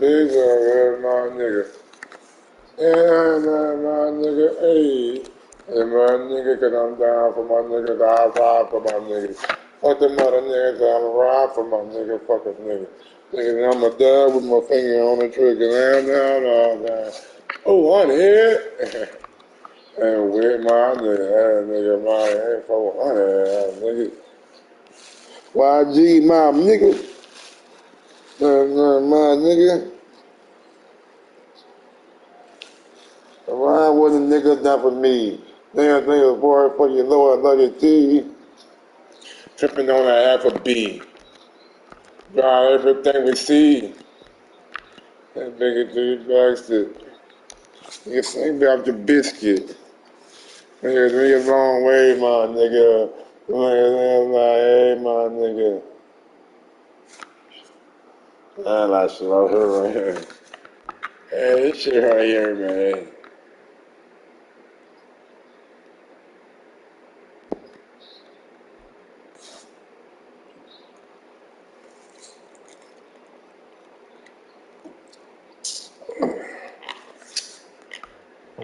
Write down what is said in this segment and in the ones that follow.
big my nigga. And my nigga, hey. And my nigga, cause I'm down for my niggas, I ride for my niggas. Fuck them other niggas, I'm ride for my nigga, fuck this nigga. Nigga, I'm a dub with my finger on the trigger, down. Oh, I'm here. And with my nigga, my head 400, nigga. YG, my nigga. My nigga. Ride with a nigga, not for me. Damn nigga, boy, for your Lord, love your T. Tripping on a half a B. Drive everything we see. That nigga to your bastard. Nigga, sing about your biscuit. Nigga, long way, my nigga. Hey, my nigga. I like shit out here right here. Hey, this shit right here, man.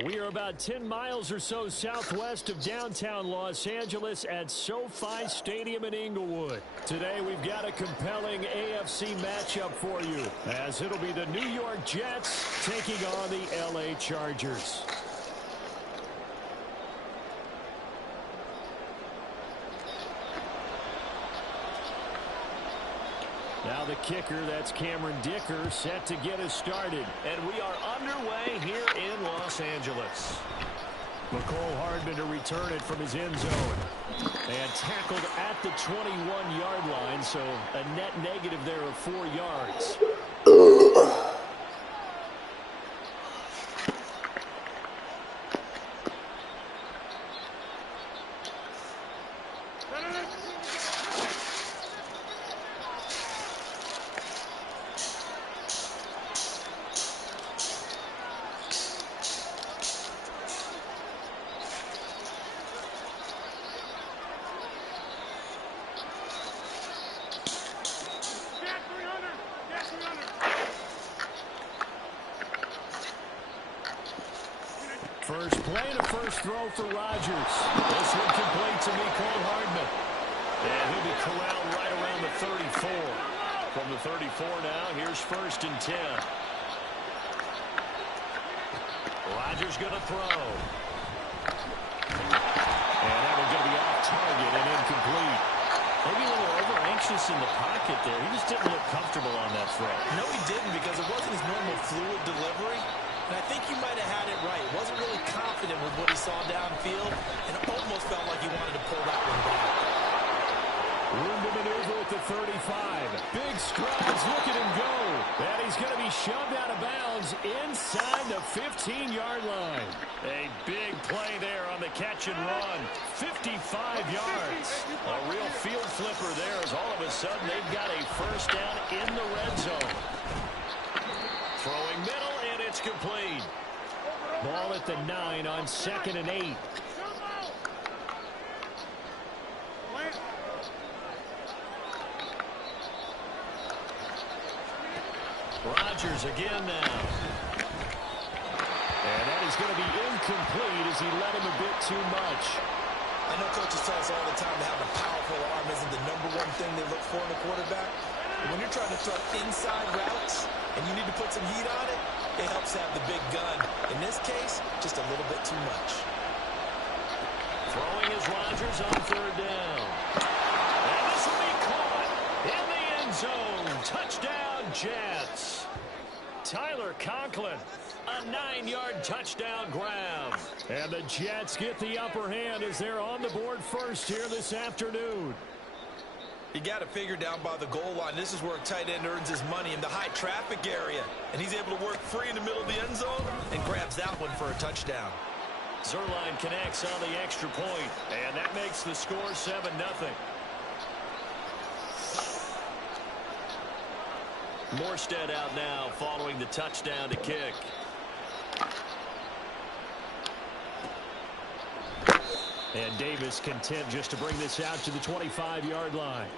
We are about 10 miles or so southwest of downtown Los Angeles at SoFi Stadium in Inglewood. Today we've got a compelling AFC matchup for you, as it'll be the New York Jets taking on the LA Chargers. Now the kicker, that's Cameron Dicker, set to get us started. And we are underway here in Los Angeles. McCole Hardman to return it from his end zone. And tackled at the 21-yard line, so a net negative there of 4 yards. First play and a first throw for Rodgers. This one complete to McCole Hardman. And he'll be corralled right around the 34. From the 34 now, here's 1st and 10. Rodgers going to throw. And that one's going to be off target and incomplete. Maybe a little over-anxious in the pocket there. He just didn't look comfortable on that throw. No, he didn't, because it wasn't his normal fluid delivery. And I think you might have had it right. Wasn't really confident with what he saw downfield, and it almost felt like he wanted to pull that one back. Room to maneuver at the 35. Big strides, look at him go. And he's going to be shoved out of bounds inside the 15-yard line. A big play there on the catch and run. 55 yards. A real field flipper there, as all of a sudden they've got a first down in the red zone. Throwing middle, and it's complete. Ball at the 9 on 2nd and 8. Rodgers again now. And that is going to be incomplete as he led him a bit too much. I know coaches tell us all the time that having a powerful arm isn't the #1 thing they look for in a quarterback. But when you're trying to throw inside routes and you need to put some heat on it, it helps to have the big gun. In this case, just a little bit too much. Throwing is Rodgers on 3rd down. And this will be caught in the end zone. Touchdown, Jets. Tyler Conklin, a 9-yard touchdown grab. And the Jets get the upper hand as they're on the board first here this afternoon. You got to figure down by the goal line. This is where a tight end earns his money in the high traffic area. And he's able to work free in the middle of the end zone and grabs that one for a touchdown. Zerline connects on the extra point, and that makes the score 7-0. Morstead out now following the touchdown to kick. And Davis content just to bring this out to the 25-yard line.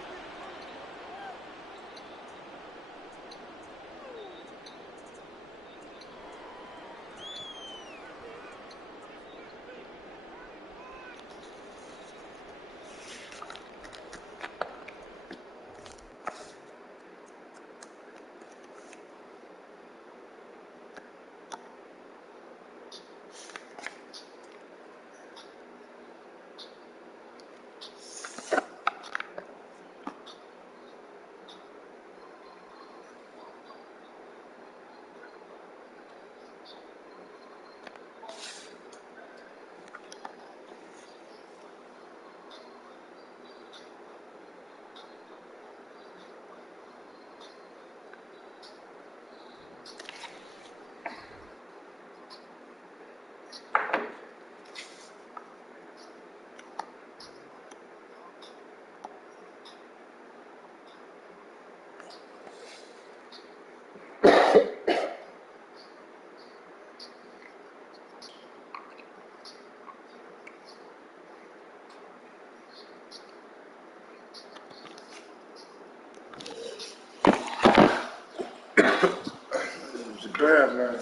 It's bad, man.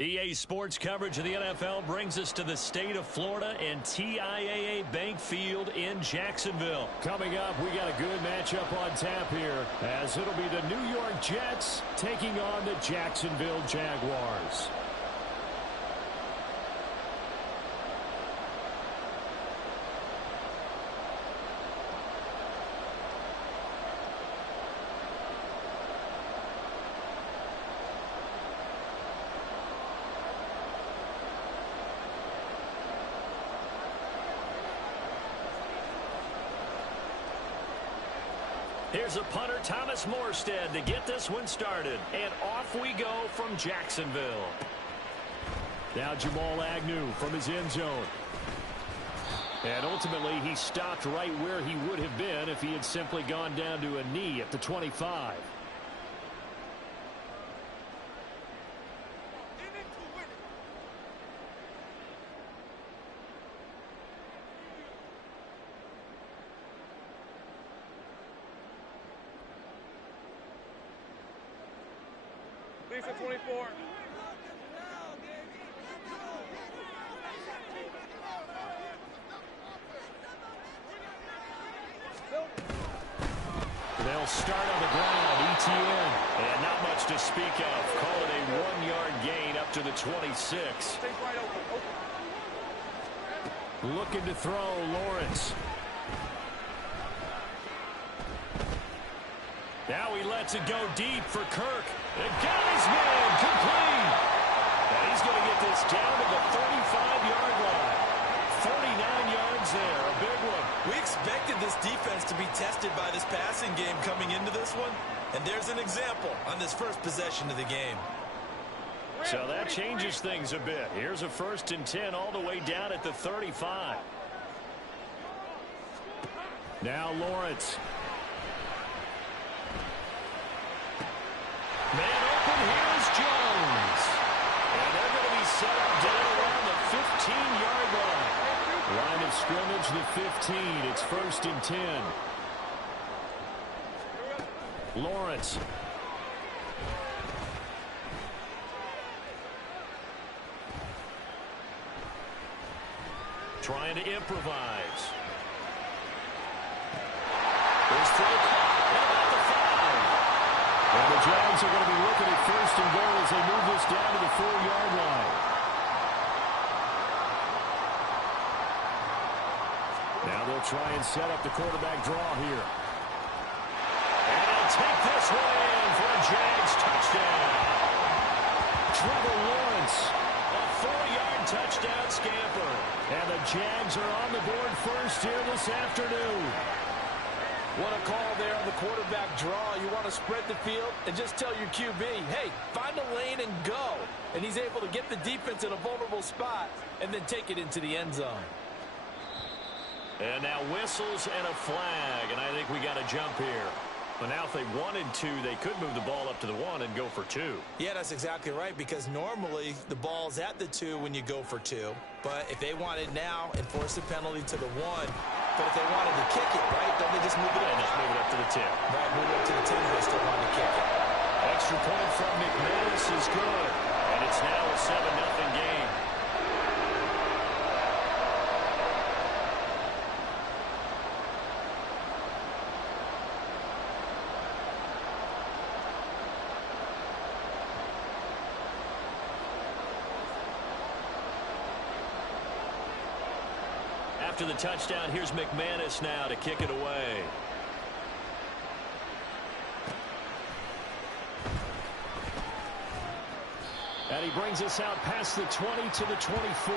EA Sports coverage of the NFL brings us to the state of Florida and TIAA Bank Field in Jacksonville. Coming up, we got a good matchup on tap here, as it'll be the New York Jets taking on the Jacksonville Jaguars. Here's a punter, Thomas Morstead, to get this one started. And off we go from Jacksonville. Now Jamal Agnew from his end zone. And ultimately, he stopped right where he would have been if he had simply gone down to a knee at the 25. Lisa 24. They'll start on the ground, ETN. And not much to speak of. Call it a 1-yard gain up to the 26. Looking to throw, Lawrence. Now he lets it go deep for Kirk. And got his man complete. And he's going to get this down to the 35-yard line. 49 yards there, a big one. We expected this defense to be tested by this passing game coming into this one. And there's an example on this first possession of the game. So that changes things a bit. Here's a 1st and 10 all the way down at the 35. Now Lawrence. Man open, here's Jones. And they're going to be set up down around the 15-yard line. Line of scrimmage, the 15. It's 1st and 10. Lawrence. Trying to improvise. There's throw caught at about the 5. And the Jags are going to be looking at 1st and goal as they move this down to the 4-yard line. Now they'll try and set up the quarterback draw here. And he'll take this one in for a Jags touchdown. Trevor Lawrence, a 4-yard touchdown scamper. And the Jags are on the board first here this afternoon. What a call there on the quarterback draw. You want to spread the field and just tell your QB, hey, find a lane and go. And he's able to get the defense in a vulnerable spot and then take it into the end zone. And now whistles and a flag, and I think we got a jump here. But now if they wanted to, they could move the ball up to the 1 and go for 2. Yeah, that's exactly right, because normally the ball's at the 2 when you go for 2. But if they wanted now, enforce the penalty to the 1. But if they wanted to kick it, right, don't they just move it up? Just move it up to the 10. Right, move it up to the 10 if they still want to kick it. Extra point from McManus is good. And it's now a 7-0 game. After the touchdown, here's McManus now to kick it away. And he brings us out past the 20 to the 24.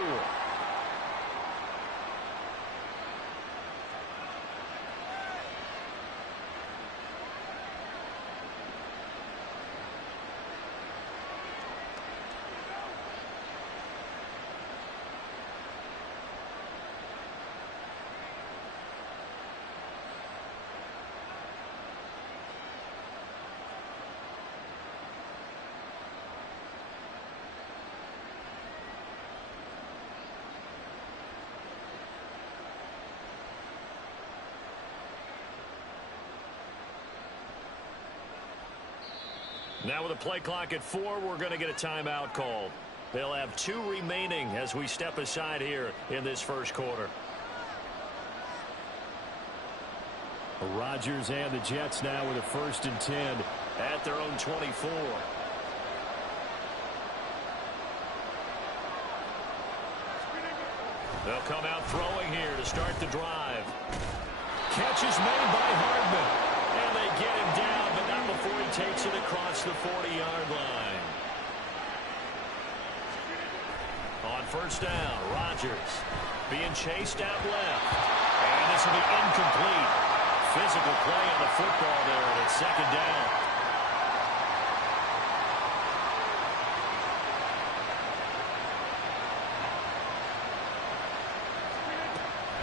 Now with a play clock at 4, we're going to get a timeout called. They'll have 2 remaining as we step aside here in this first quarter. Rodgers and the Jets now with a 1st and 10 at their own 24. They'll come out throwing here to start the drive. Catch is made by Hardman. And they get him down, but not before he takes it across the 40-yard line. On 1st down, Rodgers being chased out left. And this will be incomplete. Physical play on the football there, and it's 2nd down.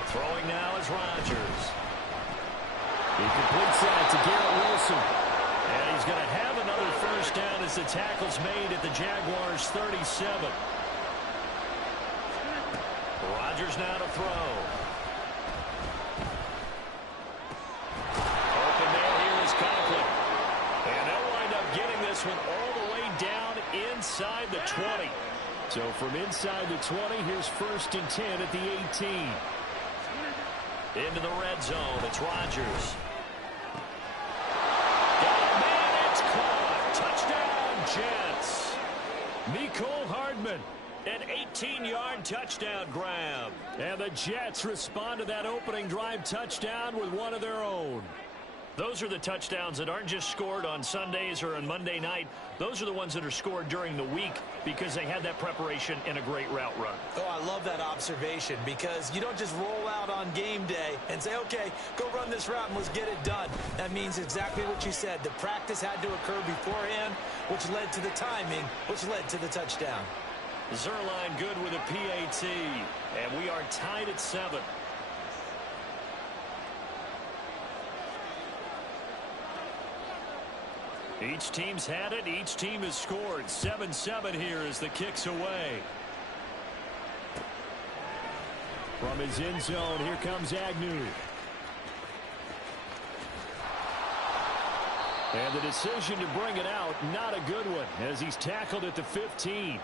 Throwing now is Rodgers. He completes that to Garrett Wilson. And he's going to have another 1st down as the tackle's made at the Jaguars' 37. Rodgers now to throw. Open man here is Conklin. And they'll wind up getting this one all the way down inside the 20. So from inside the 20, here's 1st and 10 at the 18. Into the red zone, it's Rodgers. Got a man, it's caught. Touchdown, Jets. Mecole Hardman, an 18-yard touchdown grab. And the Jets respond to that opening drive touchdown with one of their own. Those are the touchdowns that aren't just scored on Sundays or on Monday night. Those are the ones that are scored during the week because they had that preparation and a great route run. Oh, I love that observation because you don't just roll out on game day and say, okay, go run this route and let's get it done. That means exactly what you said. The practice had to occur beforehand, which led to the timing, which led to the touchdown. Zerline good with a PAT, and we are tied at 7. Each team's had it. Each team has scored. 7-7 here as the kick's away. From his end zone, here comes Agnew. And the decision to bring it out, not a good one, as he's tackled at the 15.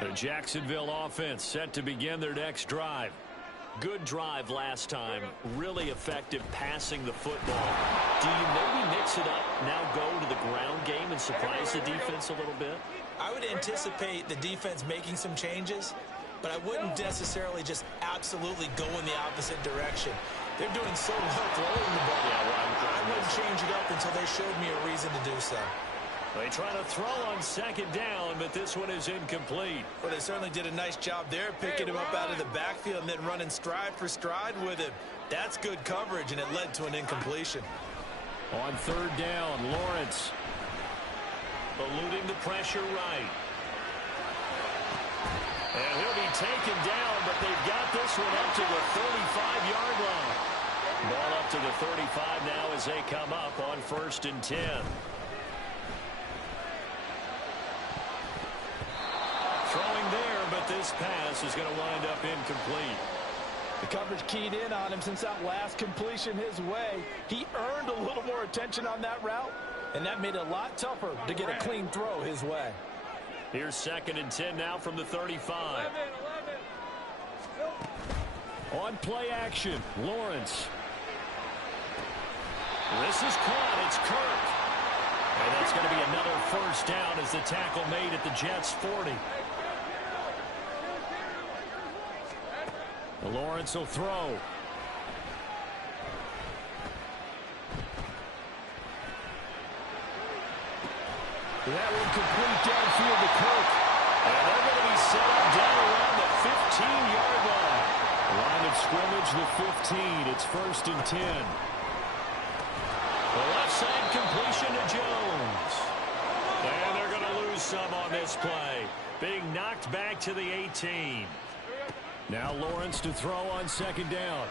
The Jacksonville offense set to begin their next drive. Good drive last time. Really effective passing the football. Do you maybe mix it up, now go to the ground game and surprise the defense a little bit? I would anticipate the defense making some changes, but I wouldn't necessarily just absolutely go in the opposite direction. They're doing so well throwing the ball. Yeah, well, I wouldn't change it up until they showed me a reason to do so. They try to throw on 2nd down, but this one is incomplete. Well, they certainly did a nice job there, picking him up out of the backfield and then running stride for stride with him. That's good coverage, and it led to an incompletion. On 3rd down, Lawrence eluding the pressure right. And he'll be taken down, but they've got this one up to the 35-yard line. Ball up to the 35 now as they come up on 1st and 10. Throwing there, but this pass is going to wind up incomplete. The coverage keyed in on him since that last completion his way. He earned a little more attention on that route, and that made it a lot tougher to get a clean throw his way. Here's 2nd and 10 now from the 35. 11. On play action, Lawrence. This is caught. It's Kirk. And that's going to be another 1st down as the tackle made at the Jets' 40. Lawrence will throw. That one complete downfield to Kirk. And they're going to be set up down around the 15-yard line. Line of scrimmage, the 15. It's 1st and 10. The left side completion to Jones. And they're going to lose some on this play. Being knocked back to the 18. Now Lawrence to throw on 2nd down.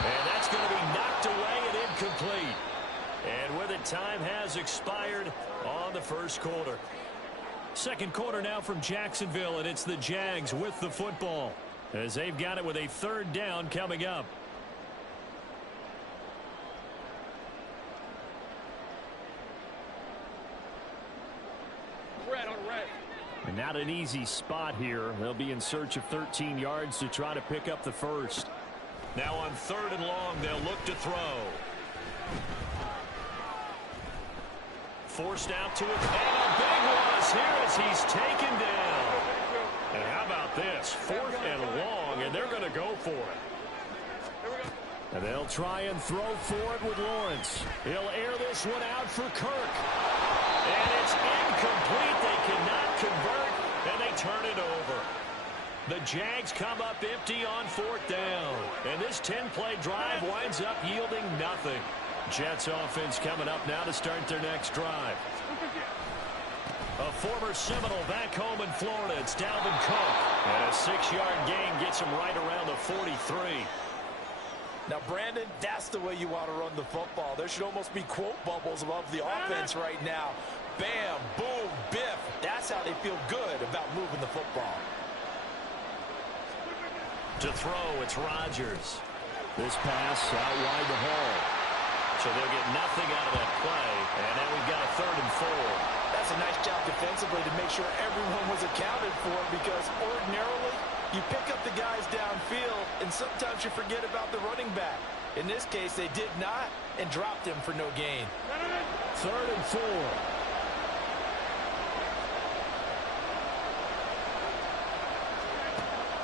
And that's going to be knocked away and incomplete. And with it, time has expired on the 1st quarter. 2nd quarter now from Jacksonville, and it's the Jags with the football as they've got it with a 3rd down coming up. And not an easy spot here. They'll be in search of 13 yards to try to pick up the 1st. Now on 3rd and long, they'll look to throw. Forced out to it, and a big loss here as he's taken down. And how about this? 4th and long, and they're going to go for it. And they'll try and throw for it with Lawrence. He'll air this one out for Kirk. And it's incomplete. They cannot convert, and they turn it over. The Jags come up empty on 4th down. And this 10-play drive winds up yielding nothing. Jets offense coming up now to start their next drive. A former Seminole back home in Florida. It's Dalvin Cook. And a 6-yard gain gets him right around the 43. Now, Brandon, that's the way you want to run the football. There should almost be quote bubbles above the offense right now. Bam, boom, biff. That's how they feel good about moving the football. To throw, it's Rodgers. This pass out wide to Hall. So they'll get nothing out of that play. And now we've got a 3rd and 4. That's a nice job defensively to make sure everyone was accounted for, because ordinarily you pick up the guys downfield and sometimes you forget about the running back. In this case, they did not and dropped him for no gain. 3rd and 4.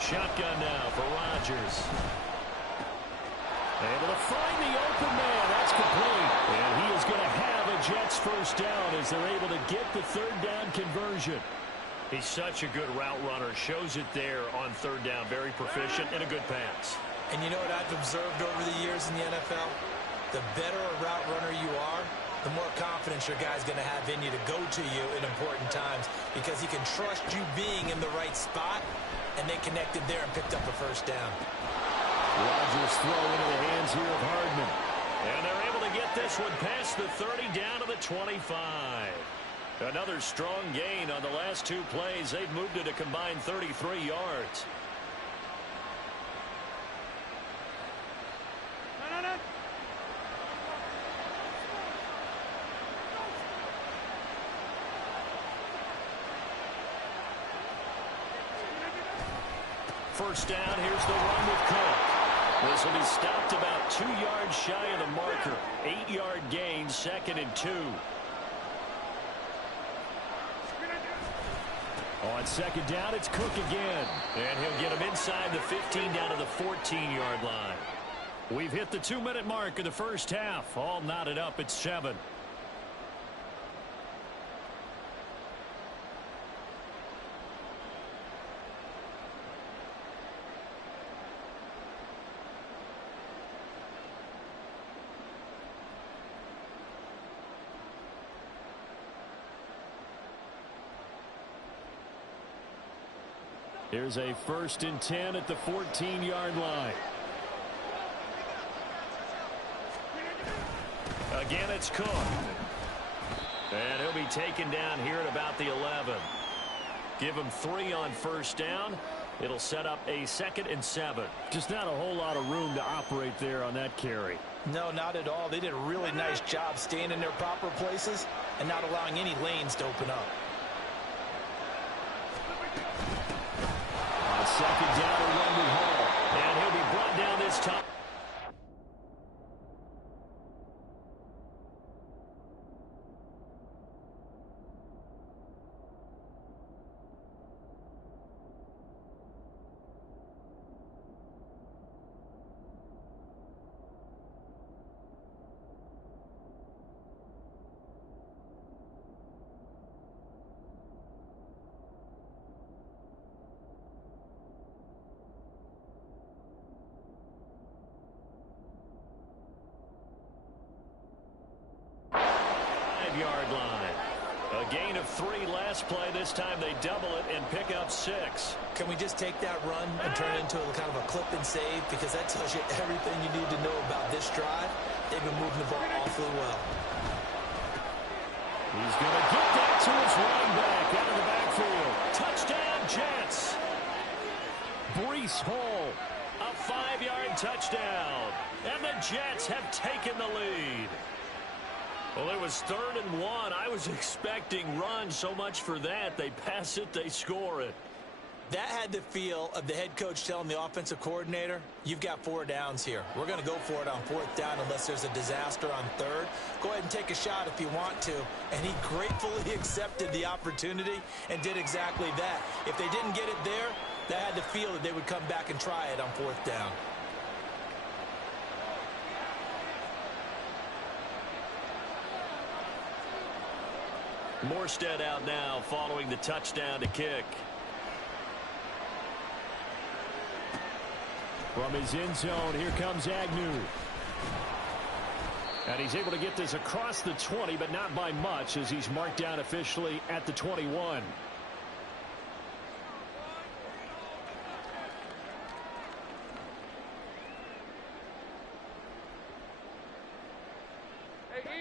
Shotgun now for Rodgers. Able to find the open man. That's complete. And he is going to have a Jets first down as they're able to get the 3rd down conversion. He's such a good route runner. Shows it there on 3rd down. Very proficient and a good pass. And you know what I've observed over the years in the NFL? The better a route runner you are, the more confidence your guy's going to have in you to go to you in important times, because he can trust you being in the right spot, and they connected there and picked up a first down. Rodgers throw into the hands here of Hardman. And they're able to get this one past the 30 down to the 25. Another strong gain on the last 2 plays. They've moved it a combined 33 yards. First down, here's the run with Cook. This will be stopped about 2 yards shy of the marker. 8-yard gain, 2nd and 2. On 2nd down, it's Cook again. And he'll get him inside the 15 down to the 14-yard line. We've hit the 2-minute mark of the first half. All knotted up at 7. Here's a 1st and 10 at the 14-yard line. Again, it's Cook. And he'll be taken down here at about the 11. Give him 3 on first down. It'll set up a 2nd and 7. Just not a whole lot of room to operate there on that carry. No, not at all. They did a really nice job staying in their proper places and not allowing any lanes to open up. On 2nd down, a run with Hall. And he'll be brought down this time. Yard line. A gain of 3 last play. This time they double it and pick up 6. Can we just take that run and turn it into a kind of a clip and save? Because that tells you everything you need to know about this drive. They've been moving the ball awfully well. He's going to get that to his running back out of the backfield. Touchdown, Jets. Breece Hall, a 5-yard touchdown. And the Jets have taken the lead. Well, it was 3rd and 1. I was expecting runs. So much for that. They pass it, they score it. That had the feel of the head coach telling the offensive coordinator, you've got 4 downs here. We're going to go for it on 4th down unless there's a disaster on 3rd. Go ahead and take a shot if you want to. And he gratefully accepted the opportunity and did exactly that. If they didn't get it there, that had the feel that they would come back and try it on 4th down. Morstead out now following the touchdown to kick. From his end zone, here comes Agnew. And he's able to get this across the 20, but not by much, as he's marked down officially at the 21.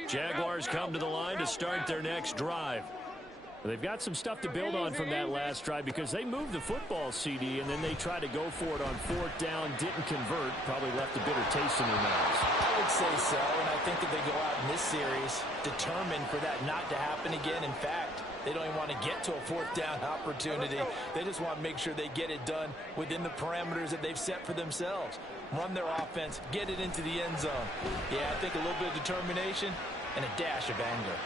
Jaguars come to the line to start their next drive. They've got some stuff to build on from that last drive because they moved the football, CD, and then they tried to go for it on fourth down, didn't convert, probably left a bitter taste in their mouths. I would say so, and I think that they go out in this series determined for that not to happen again. In fact, they don't even want to get to a fourth down opportunity. They just want to make sure they get it done within the parameters that they've set for themselves. Run their offense, get it into the end zone. Yeah, I think a little bit of determination and a dash of anger.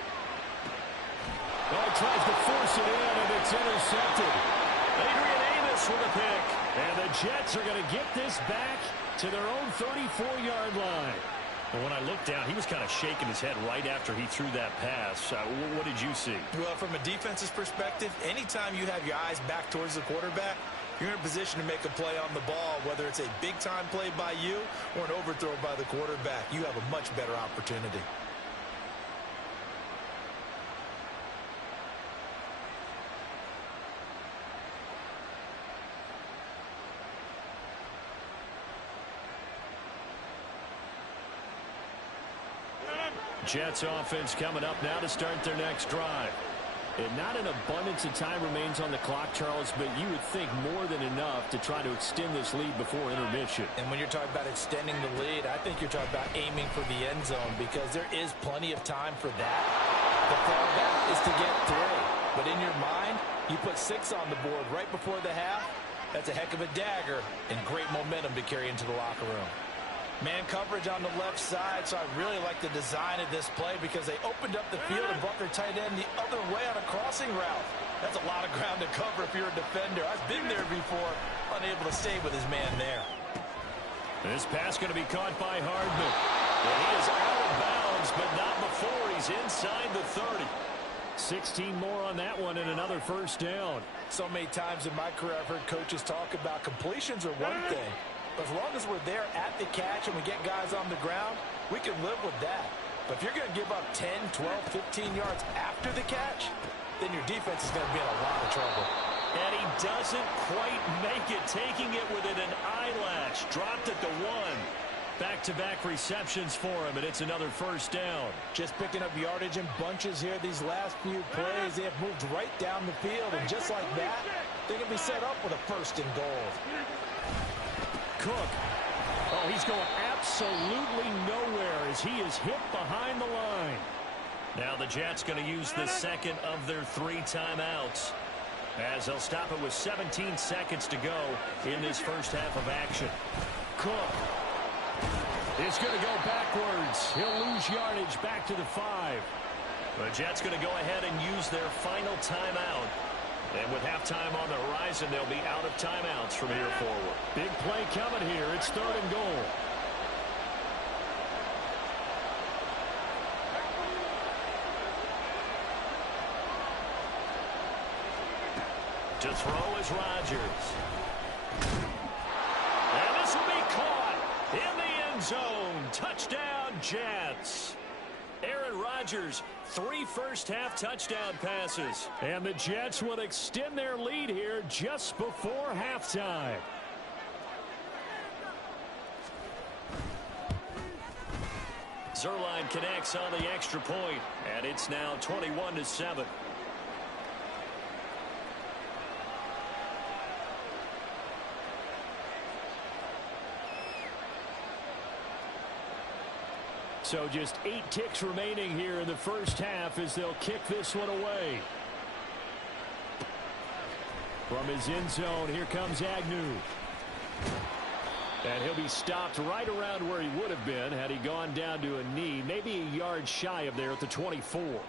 Well, he tries to force it in, and it's intercepted. Adrian Amos with a pick. And the Jets are going to get this back to their own 34-yard line. Well, when I looked down, he was kind of shaking his head right after he threw that pass. What did you see? Well, from a defense's perspective, anytime you have your eyes back towards the quarterback, you're in a position to make a play on the ball, whether it's a big-time play by you or an overthrow by the quarterback. You have a much better opportunity. Jets offense coming up now to start their next drive. And not an abundance of time remains on the clock, Charles, but you would think more than enough to try to extend this lead before intermission. And when you're talking about extending the lead, I think you're talking about aiming for the end zone because there is plenty of time for that. The fallback is to get 3. But in your mind, you put 6 on the board right before the half. That's a heck of a dagger and great momentum to carry into the locker room. Man coverage on the left side, so I really like the design of this play because they opened up the field and brought their tight end the other way on a crossing route. That's a lot of ground to cover if you're a defender. I've been there before, unable to stay with his man there. This pass going to be caught by Hardman. And he is out of bounds, but not before he's inside the 30. 16 more on that one and another first down. So many times in my career I've heard coaches talk about completions are one thing. As long as we're there at the catch and we get guys on the ground, we can live with that. But if you're going to give up 10, 12, 15 yards after the catch, then your defense is going to be in a lot of trouble. And he doesn't quite make it, taking it within an eyelash. Dropped at the 1. Back-to-back receptions for him, and it's another first down. Just picking up yardage in bunches here these last few plays. They have moved right down the field, and just like that, they're going to be set up with a first and goal. Cook. Oh, he's going absolutely nowhere as he is hit behind the line. Now the Jets going to use the second of their 3 timeouts as they'll stop it with 17 seconds to go in this first half of action. Cook is going to go backwards. He'll lose yardage back to the 5. The Jets going to go ahead and use their final timeout. And with halftime on the horizon, they'll be out of timeouts from here forward. Big play coming here. It's 3rd and goal. To throw is Rodgers. And this will be caught in the end zone. Touchdown, Jets. Aaron Rodgers, 3 first-half touchdown passes. And the Jets will extend their lead here just before halftime. Zerline connects on the extra point, and it's now 21-7. So just 8 ticks remaining here in the first half as they'll kick this one away. From his end zone, here comes Agnew. And he'll be stopped right around where he would have been had he gone down to a knee, maybe a yard shy of there at the 24.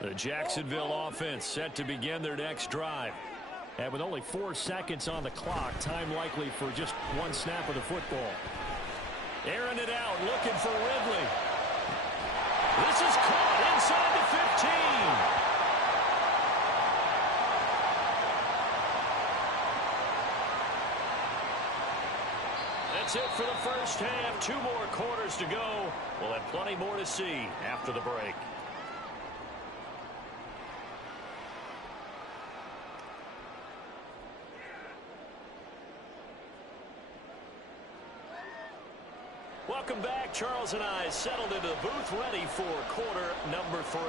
The Jacksonville offense set to begin their next drive. And with only 4 seconds on the clock, time likely for just 1 snap of the football. Airing it out, looking for Ridley. This is caught inside the 15. That's it for the first half. 2 more quarters to go. We'll have plenty more to see after the break. Welcome back. Charles and I settled into the booth, ready for quarter number 3.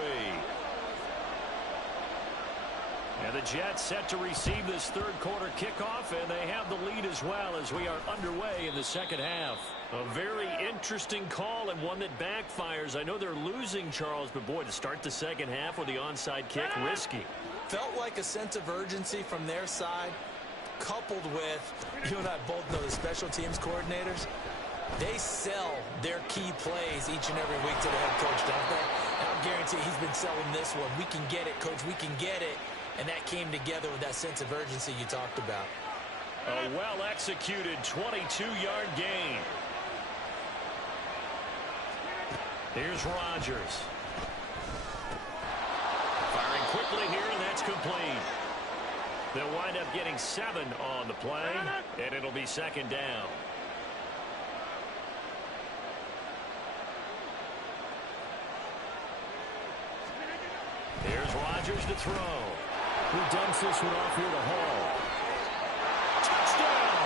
And the Jets set to receive this third quarter kickoff, and they have the lead as well as we are underway in the second half. A very interesting call and one that backfires. I know they're losing, Charles, but boy, to start the second half with the onside kick, risky. Felt like a sense of urgency from their side, coupled with, you and I both know the special teams coordinators, they sell their key plays each and every week to the head coach, don't they? And I'll guarantee he's been selling this one. We can get it, coach, we can get it. And that came together with that sense of urgency you talked about. A well-executed 22-yard gain. Here's Rodgers. Firing quickly here, and that's complete. They'll wind up getting 7 on the play, and it'll be second down. Here's Rodgers to throw. Who dumps this one off here to Hall. Touchdown!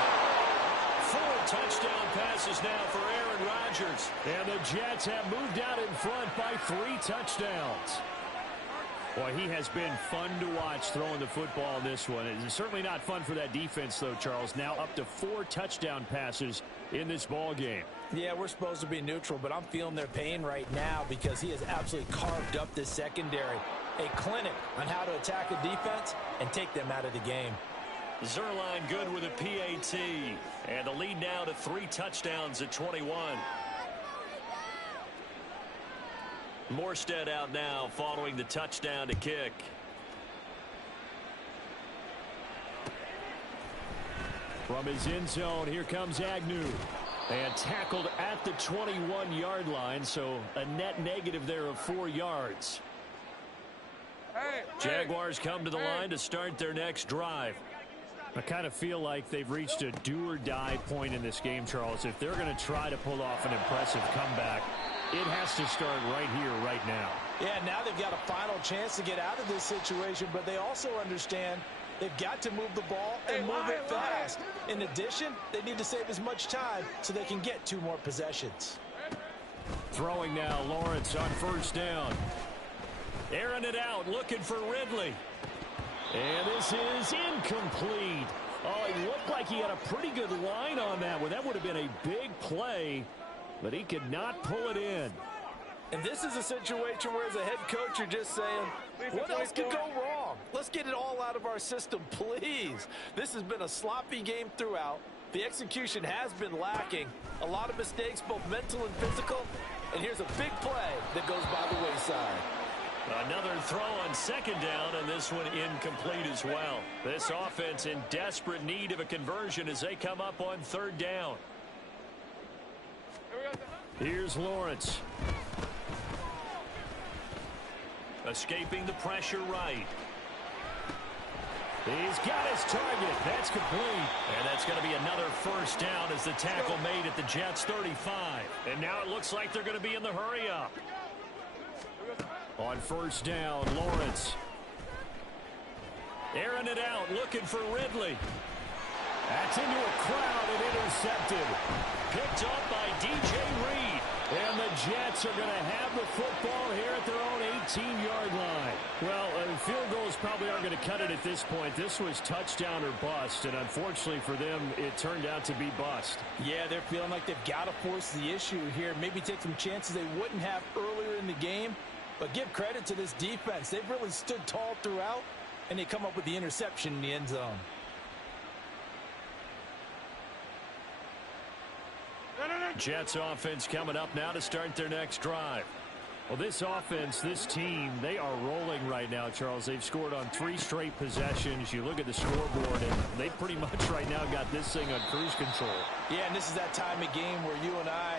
4 touchdown passes now for Aaron Rodgers. And the Jets have moved out in front by 3 touchdowns. Boy, he has been fun to watch throwing the football in this one. It's certainly not fun for that defense, though, Charles. Now up to 4 touchdown passes in this ball game. Yeah, we're supposed to be neutral, but I'm feeling their pain right now because he has absolutely carved up this secondary. A clinic on how to attack a defense and take them out of the game. Zerline good with a PAT. And the lead now to 3 touchdowns at 21. Morstead out now following the touchdown to kick. From his end zone, here comes Agnew. And tackled at the 21-yard line, so a net negative there of 4 yards. Jaguars come to the line to start their next drive. I kind of feel like they've reached a do-or-die point in this game, Charles. If they're going to try to pull off an impressive comeback, it has to start right here, right now. Yeah, now they've got a final chance to get out of this situation, but they also understand they've got to move the ball and move it fast. In addition, they need to save as much time so they can get 2 more possessions. Throwing now, Lawrence on first down. Airing it out, looking for Ridley. And this is incomplete. Oh, it looked like he had a pretty good line on that one. That would have been a big play, but he could not pull it in. And this is a situation where as a head coach, you're just saying, what else could go wrong? Let's get it all out of our system, please. This has been a sloppy game throughout. The execution has been lacking. A lot of mistakes, both mental and physical. And here's a big play that goes by the wayside. Another throw on second down, and this one incomplete as well. This offense in desperate need of a conversion as they come up on third down. Here's Lawrence. Escaping the pressure right. He's got his target. That's complete. And that's going to be another first down as the tackle made at the Jets' 35. And now it looks like they're going to be in the hurry-up. On first down, Lawrence. Airing it out, looking for Ridley. That's into a crowd and intercepted. Picked up by DJ Reed. And the Jets are going to have the football here at their own 18-yard line. Well, field goals probably aren't going to cut it at this point. This was touchdown or bust, and unfortunately for them, it turned out to be bust. Yeah, they're feeling like they've got to force the issue here. Maybe take some chances they wouldn't have earlier in the game. But give credit to this defense. They've really stood tall throughout, and they come up with the interception in the end zone. Jets offense coming up now to start their next drive. Well, this offense, this team, they are rolling right now, Charles. They've scored on 3 straight possessions. You look at the scoreboard, and they pretty much right now got this thing on cruise control. Yeah, and this is that time of game where you and I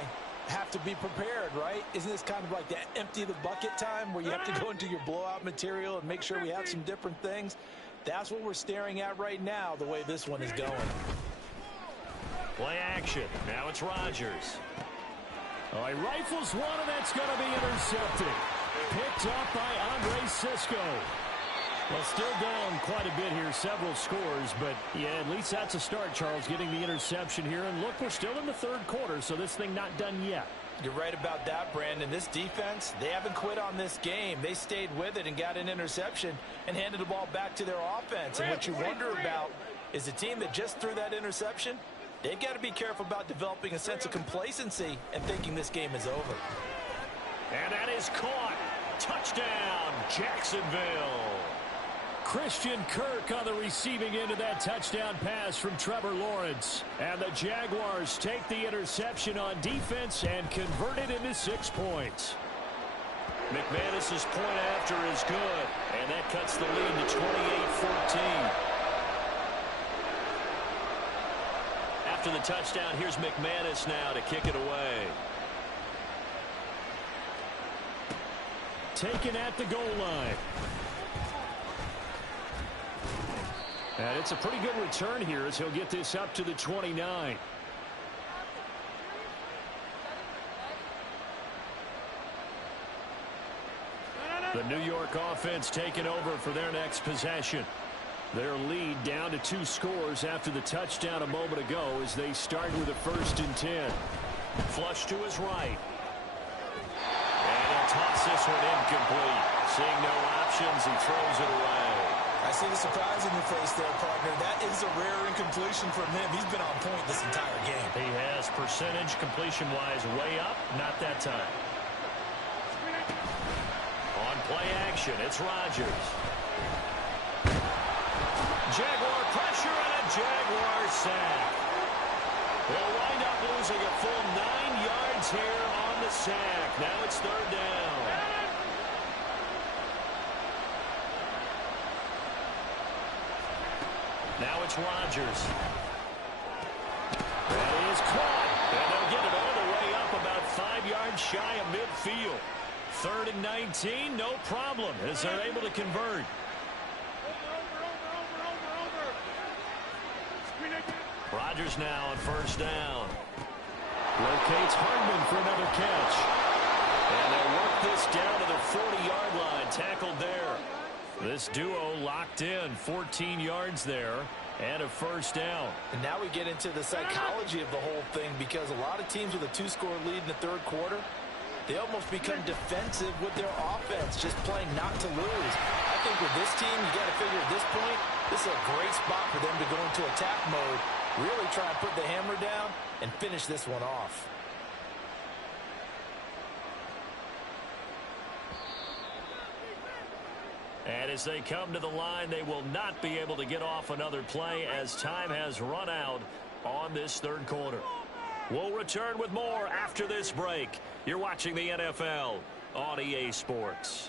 have to be prepared, right? Isn't this kind of like that empty the bucket time where you have to go into your blowout material and make sure we have some different things? That's what we're staring at right now, the way this one is going. Play action. Now it's Rodgers. Oh, he rifles one, and that's going to be intercepted. Picked up by Andre Sisco. Well, still down quite a bit here, several scores, but yeah, at least that's a start, Charles, getting the interception here. And look, we're still in the third quarter, so this thing not done yet. You're right about that, Brandon. This defense, they haven't quit on this game. They stayed with it and got an interception and handed the ball back to their offense. And what you wonder about is a team that just threw that interception, they've got to be careful about developing a sense of complacency and thinking this game is over. And that is caught. Touchdown, Jacksonville. Christian Kirk on the receiving end of that touchdown pass from Trevor Lawrence. And the Jaguars take the interception on defense and convert it into 6 points. McManus's point after is good, and that cuts the lead to 28-14. After the touchdown, here's McManus now to kick it away. Taken at the goal line. And it's a pretty good return here as he'll get this up to the 29. The New York offense taking over for their next possession. Their lead down to 2 scores after the touchdown a moment ago as they start with a 1st and 10. Flush to his right. And he'll toss this one incomplete. Seeing no options, he throws it away. I see the surprise in your face there, partner. That is a rare incompletion from him. He's been on point this entire game. He has percentage completion-wise way up. Not that time. On play action, it's Rodgers. Jaguar pressure and a Jaguar sack. They'll wind up losing a full 9 yards here on the sack. Now it's 3rd down. Now it's Rodgers. That is caught. And they'll get it all the way up about 5 yards shy of midfield. 3rd and 19, no problem, as they're able to convert. Rodgers now on 1st down. Locates Hardman for another catch. And they'll work this down to the 40-yard line, tackled there. This duo locked in, 14 yards there, and a 1st down. And now we get into the psychology of the whole thing, because a lot of teams with a 2-score lead in the 3rd quarter, they almost become defensive with their offense, just playing not to lose. I think with this team, you got to figure at this point, this is a great spot for them to go into attack mode, really try and put the hammer down and finish this one off. And as they come to the line, they will not be able to get off another play as time has run out on this 3rd quarter. We'll return with more after this break. You're watching the NFL on EA Sports.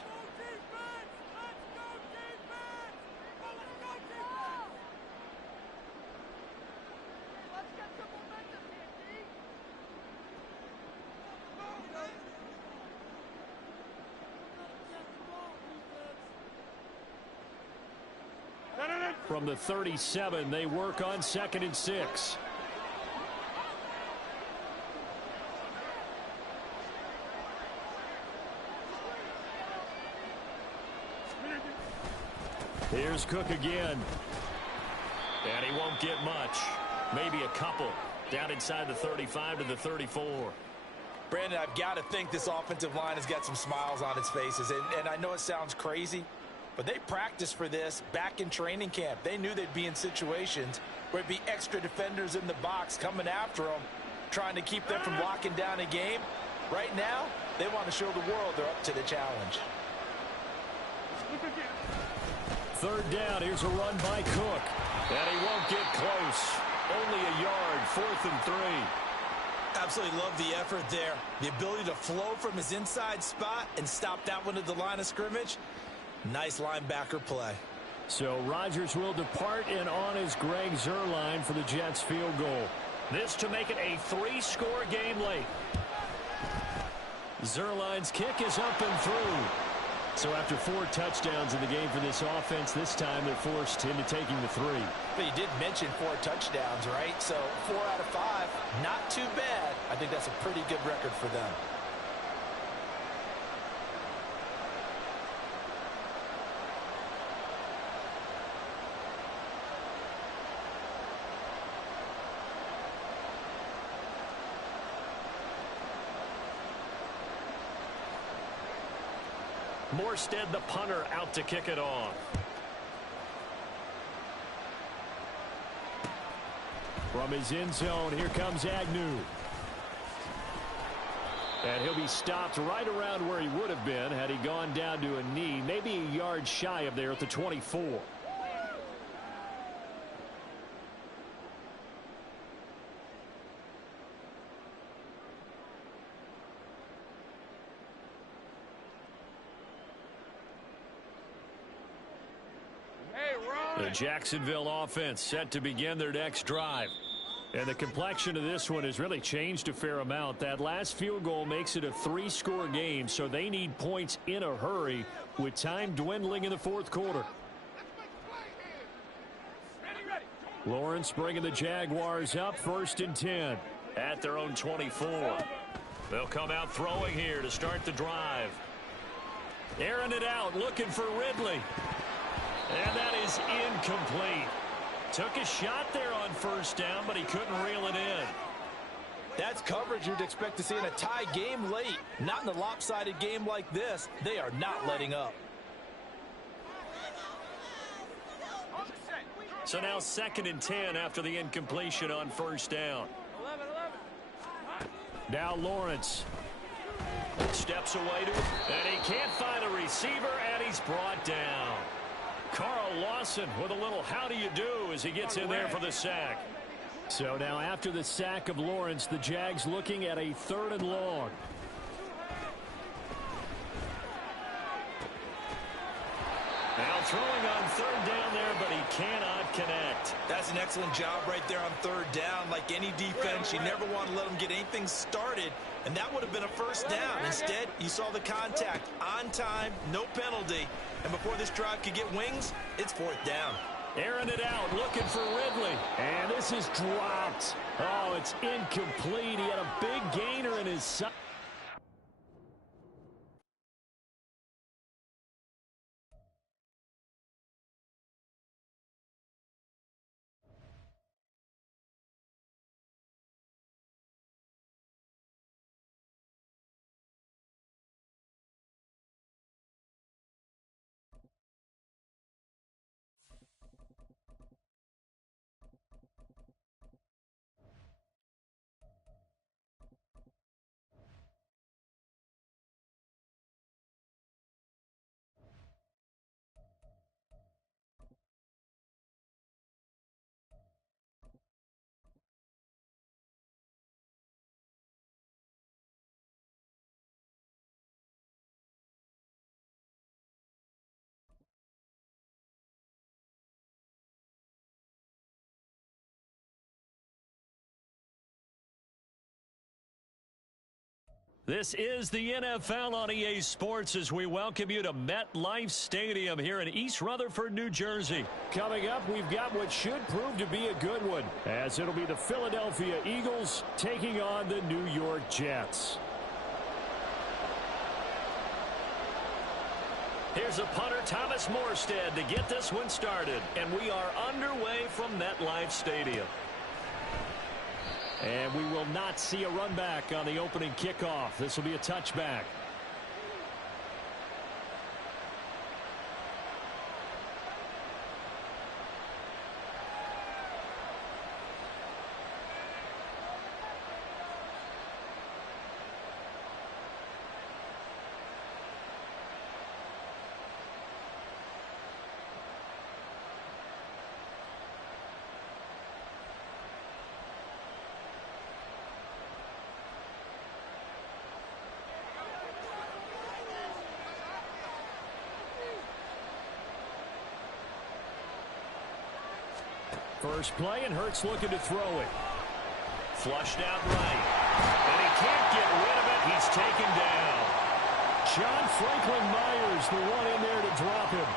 From the 37, they work on 2nd and 6. Here's Cook again. And he won't get much. Maybe a couple. Down inside the 35 to the 34. Brandon, I've got to think this offensive line has got some smiles on its faces. And I know it sounds crazy, but they practiced for this back in training camp. They knew they'd be in situations where it'd be extra defenders in the box coming after them, trying to keep them from locking down a game. Right now, they want to show the world they're up to the challenge. 3rd down. Here's a run by Cook. And he won't get close. Only a yard. 4th and 3. Absolutely love the effort there. The ability to flow from his inside spot and stop that one at the line of scrimmage. Nice linebacker play. So Rodgers will depart, and on is Greg Zuerlein for the Jets field goal. This to make it a 3-score game late. Zuerlein's kick is up and through. So after 4 touchdowns in the game for this offense, this time they're forced into taking the 3. But you did mention 4 touchdowns, right? So 4 out of 5, not too bad. I think that's a pretty good record for them. Morstead, the punter, out to kick it off. From his end zone, here comes Agnew. And he'll be stopped right around where he would have been had he gone down to a knee, maybe a yard shy of there at the 24. The Jacksonville offense set to begin their next drive. And the complexion of this one has really changed a fair amount. That last field goal makes it a 3-score game, so they need points in a hurry with time dwindling in the fourth quarter. Lawrence bringing the Jaguars up, 1st and 10 at their own 24. They'll come out throwing here to start the drive. Airing it out, looking for Ridley. And that is incomplete. Took a shot there on 1st down, but he couldn't reel it in. That's coverage you'd expect to see in a tie game late. Not in a lopsided game like this. They are not letting up. So now 2nd and 10 after the incompletion on 1st down. Now Lawrence steps away to it, and he can't find a receiver, and he's brought down. Carl Lawson with a little how do you do as he gets in there for the sack. So now after the sack of Lawrence, the Jags looking at a 3rd and long. Now throwing on 3rd down there, but he cannot connect. That's an excellent job right there on 3rd down. Like any defense, you never want to let them get anything started, and that would have been a 1st down. Instead, you saw the contact on time, no penalty. And before this drive could get wings, it's 4th down. Airing it out, looking for Ridley. And this is dropped. Oh, it's incomplete. He had a big gainer in his side. This is the NFL on EA Sports as we welcome you to MetLife Stadium here in East Rutherford, New Jersey. Coming up, we've got what should prove to be a good one, as it'll be the Philadelphia Eagles taking on the New York Jets. Here's a punter, Thomas Morstead, to get this one started. And we are underway from MetLife Stadium. And we will not see a run back on the opening kickoff. This will be a touchback. First play, and Hurts looking to throw it. Flushed out right. And he can't get rid of it. He's taken down. John Franklin Myers, the one in there to drop him.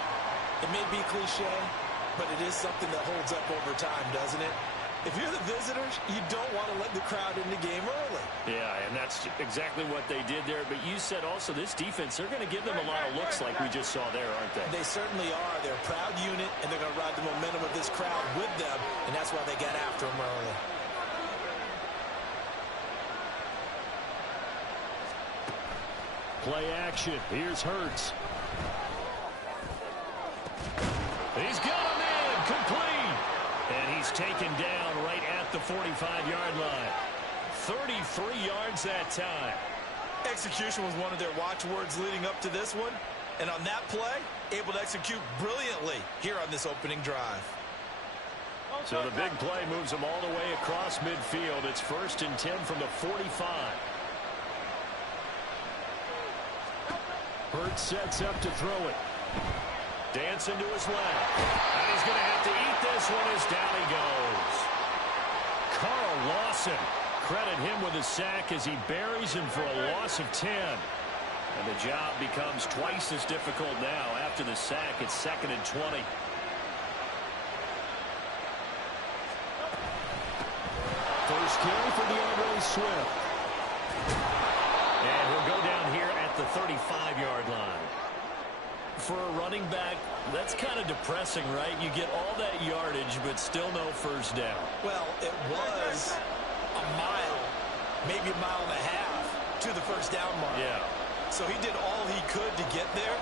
It may be cliche, but it is something that holds up over time, doesn't it? If you're the visitors, you don't want to let the crowd in the game early. Yeah, and that's exactly what they did there. But you said also this defense, they're going to give them a lot of looks like we just saw there, aren't they? They certainly are. They're a proud unit, and they're going to ride the momentum of this crowd with them, and that's why they got after them early. Play action. Here's Hurts. He's got him in, complete. And he's taken down right at the 45-yard line. 33 yards that time. Execution was one of their watchwords leading up to this one. And on that play, able to execute brilliantly here on this opening drive. So the big play moves them all the way across midfield. It's 1st and 10 from the 45. Hurts sets up to throw it. Dancing to his left. And he's going to have to eat this one as down he goes. Carl Lawson. Credit him with a sack as he buries him for a loss of 10. And the job becomes twice as difficult now. After the sack, it's 2nd and 20. First carry for DeAndre Swift. And he'll go down here at the 35-yard line. For a running back, that's kind of depressing, right? You get all that yardage, but still no first down. Well, it was a mile, maybe a mile and a half to the first down mark. Yeah. So he did all he could to get there.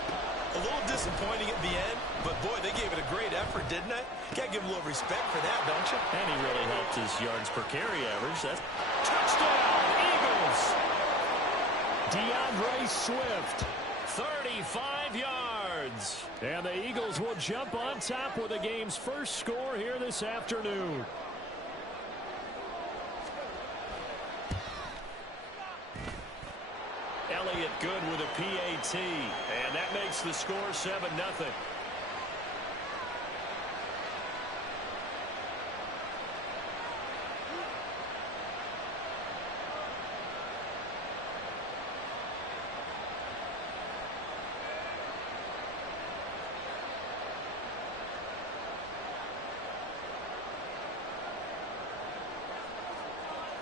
A little disappointing at the end, but boy, they gave it a great effort, didn't they? Got to give him a little respect for that, don't you? And he really helped his yards per carry average. That's touchdown, Eagles! DeAndre Swift, 35 yards. And the Eagles will jump on top with the game's first score here this afternoon. Elliott good with a PAT, and that makes the score 7-0.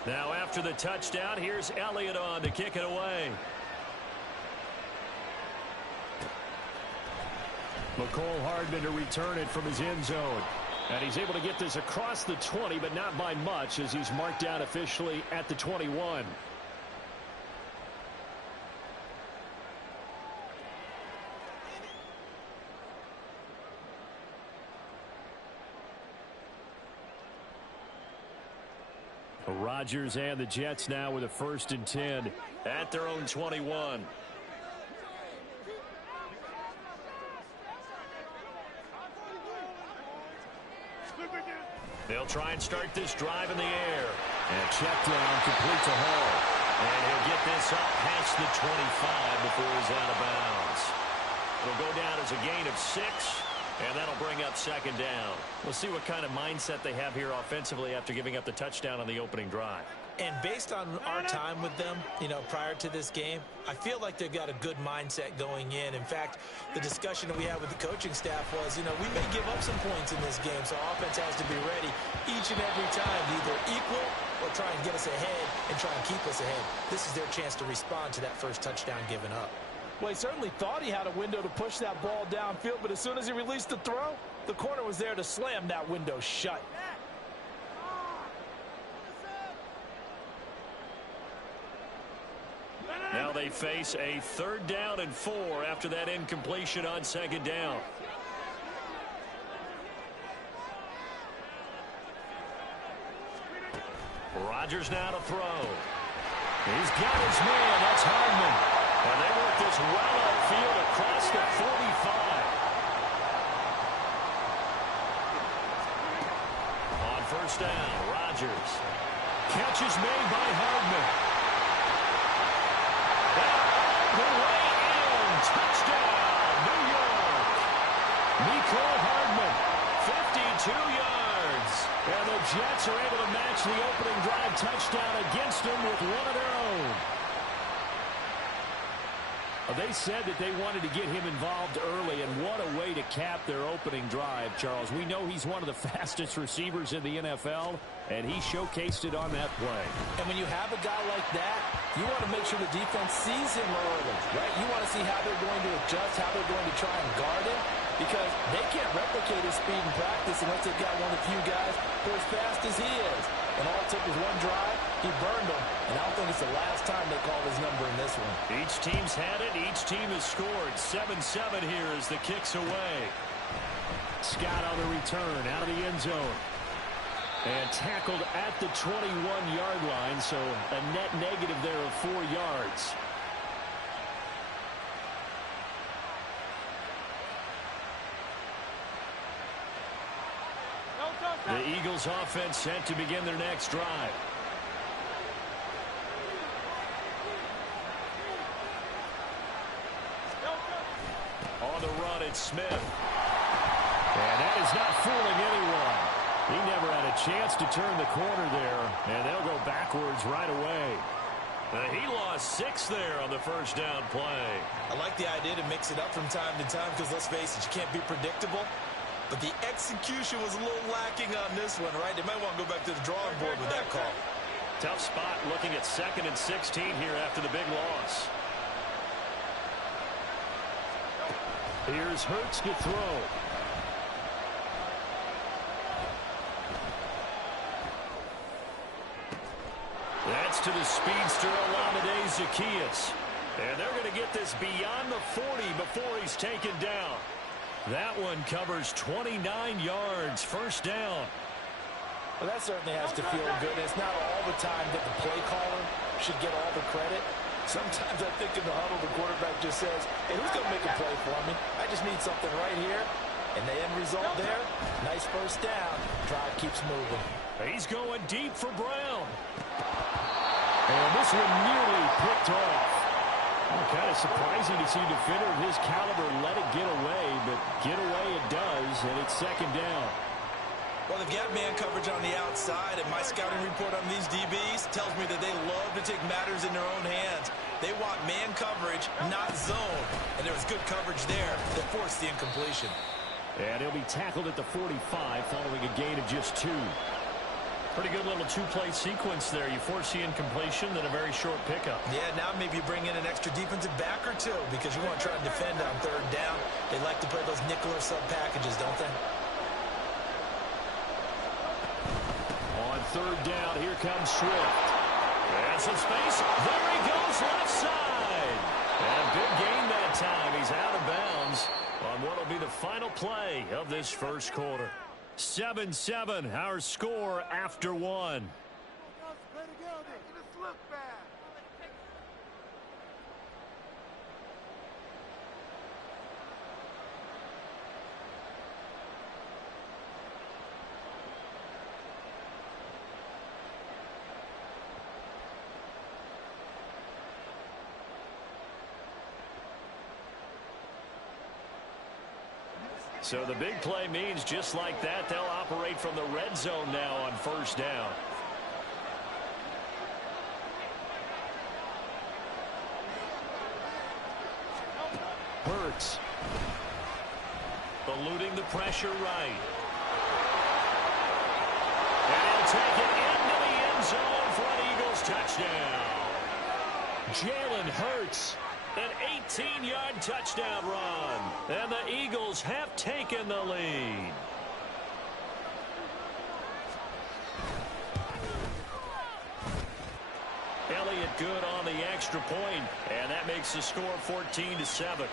Now after the touchdown, here's Elliott on to kick it away. McCole Hardman to return it from his end zone. And he's able to get this across the 20, but not by much, as he's marked down officially at the 21. Rodgers and the Jets now with a 1st and 10 at their own 21. They'll try and start this drive in the air. And check down complete to Hall. And he'll get this up past the 25 before he's out of bounds. It'll go down as a gain of 6. And that'll bring up 2nd down. We'll see what kind of mindset they have here offensively after giving up the touchdown on the opening drive. And based on our time with them, prior to this game, I feel like they've got a good mindset going in. In fact, the discussion that we had with the coaching staff was, we may give up some points in this game, so offense has to be ready each and every time to either equal or try and get us ahead and try and keep us ahead. This is their chance to respond to that first touchdown given up. Well, he certainly thought he had a window to push that ball downfield, but as soon as he released the throw, the corner was there to slam that window shut. Now they face a 3rd down and 4 after that incompletion on 2nd down. Rodgers now to throw. He's got his man. That's Hardman. And they work this well upfield across the 45. On 1st down, Rodgers. Catch is made by Hardman. The way in. Touchdown, New York. Mecole Hardman, 52 yards. And the Jets are able to match the opening drive touchdown against them with one of their own. They said that they wanted to get him involved early, and what a way to cap their opening drive, Charles. We know he's one of the fastest receivers in the NFL, and he showcased it on that play. And when you have a guy like that, you want to make sure the defense sees him early, right? You want to see how they're going to adjust, how they're going to try and guard him. because they can't replicate his speed in practice unless they've got one of the few guys who are as fast as he is. And all it took was one drive, he burned them, and I don't think it's the last time they called his number in this one. Each team's had it. Each team has scored. 7-7 here as the kick's away. Scott on the return out of the end zone. And tackled at the 21-yard line, so a net negative there of 4 yards. The Eagles offense set to begin their next drive. On the run, it's Smith. And that is not fooling anyone. He never had a chance to turn the corner there, and they'll go backwards right away. He lost 6 there on the first down play. I like the idea to mix it up from time to time because, let's face it, you can't be predictable. But the execution was a little lacking on this one, right? They might want to go back to the drawing board with that call. Tough spot looking at 2nd and 16 here after the big loss. Here's Hurts to throw. That's to the speedster Olamide Zaccheaus. And they're going to get this beyond the 40 before he's taken down. That one covers 29 yards, first down. Well, that certainly has to feel good. It's not all the time that the play caller should get all the credit. Sometimes I think in the huddle, the quarterback just says, hey, who's going to make a play for me? I just need something right here. And the end result there, nice first down. Drive keeps moving. He's going deep for Brown. And this one nearly picked off. Kind of surprising to see a defender of his caliber let it get away, but get away it does, and it's 2nd down. Well, they've got man coverage on the outside, and my scouting report on these DBs tells me that they love to take matters in their own hands. They want man coverage, not zone, and there was good coverage there that forced the incompletion. And he'll be tackled at the 45 following a gain of just 2. Pretty good little 2-play sequence there. You force the incompletion, then a very short pickup. Yeah, now maybe you bring in an extra defensive back or 2 because you want to try and defend on 3rd down. They like to play those nickel or sub packages, don't they? On 3rd down, here comes Swift. And some space. There he goes, left side. And a big gain that time. He's out of bounds on what will be the final play of this first quarter. 7-7, our score after 1. So the big play means just like that, they'll operate from the red zone now on 1st down. Hurts. Eluding the pressure right. And he'll take it into the end zone for an Eagles touchdown. Jalen Hurts. An 18-yard touchdown run. And the Eagles have taken the lead. Elliott good on the extra point, and that makes the score 14-7.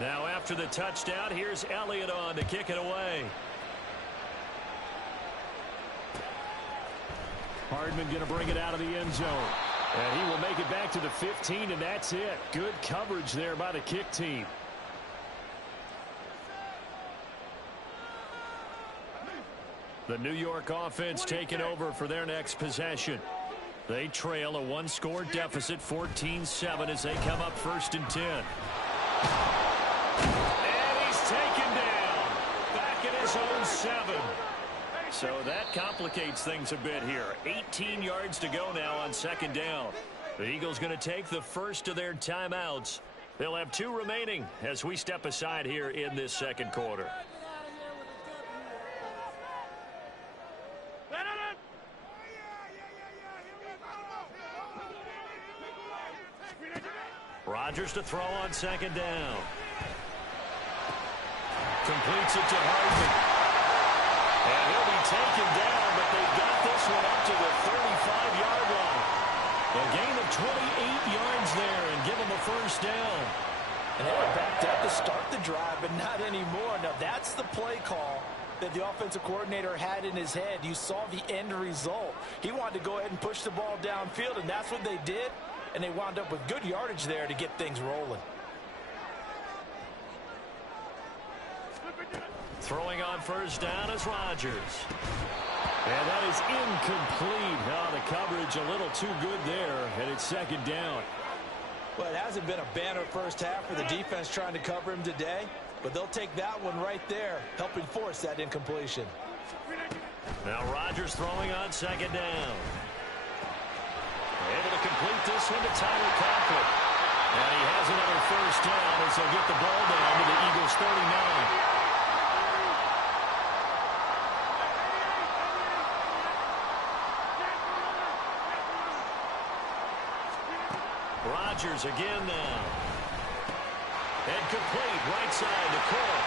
Now after the touchdown, here's Elliott on to kick it away. Hardman going to bring it out of the end zone. And he will make it back to the 15, and that's it. Good coverage there by the kick team. The New York offense taking over for their next possession. They trail a 1-score deficit, 14-7, as they come up 1st and 10. And he's taken down back at his own 7. So that complicates things a bit here. 18 yards to go now on 2nd down. The Eagles going to take the first of their timeouts. They'll have 2 remaining as we step aside here in this 2nd quarter. Rodgers to throw on second down. Completes it to Hardman. And he'll be taken down, but they've got this one up to the 35-yard line. A gain of 28 yards there and give them a first down. And they were backed up to start the drive, but not anymore. Now, that's the play call that the offensive coordinator had in his head. You saw the end result. He wanted to go ahead and push the ball downfield, and that's what they did. And they wound up with good yardage there to get things rolling. Throwing on first down is Rodgers. And that is incomplete. Oh, the coverage a little too good there, and it's second down. Well, it hasn't been a banner first half for the defense trying to cover him today, but they'll take that one right there, helping force that incompletion. Now Rodgers throwing on second down. Able to complete this one to Tyler Conklin. And he has another first down as they'll get the ball down to the Eagles' 39. Rodgers again now. And complete right side to Cook.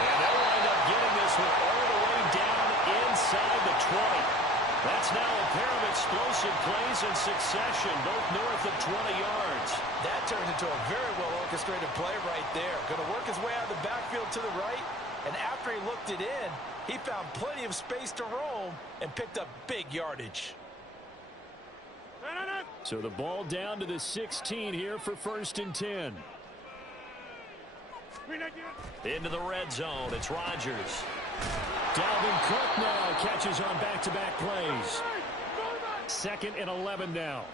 And they'll wind up getting this one all the way down inside the 20. That's now a pair of explosive plays in succession, both north of 20 yards. That turned into a very well-orchestrated play right there. Going to work his way out of the backfield to the right, and after he looked it in, he found plenty of space to roam and picked up big yardage. So the ball down to the 16 here for 1st and 10. Into the red zone, it's Rodgers. Dalvin Cook now catches on back-to-back plays. 2nd and 11 now.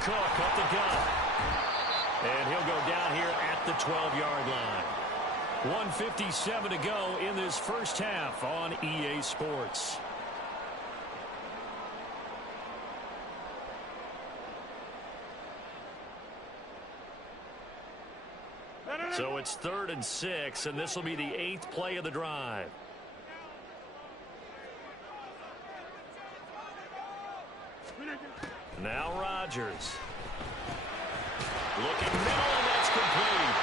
Cook up the gut. And he'll go down here at the 12-yard line. 1:57 to go in this first half on EA Sports. So it's 3rd and 6, and this will be the 8th play of the drive. Now Rodgers. Looking middle, and that's complete.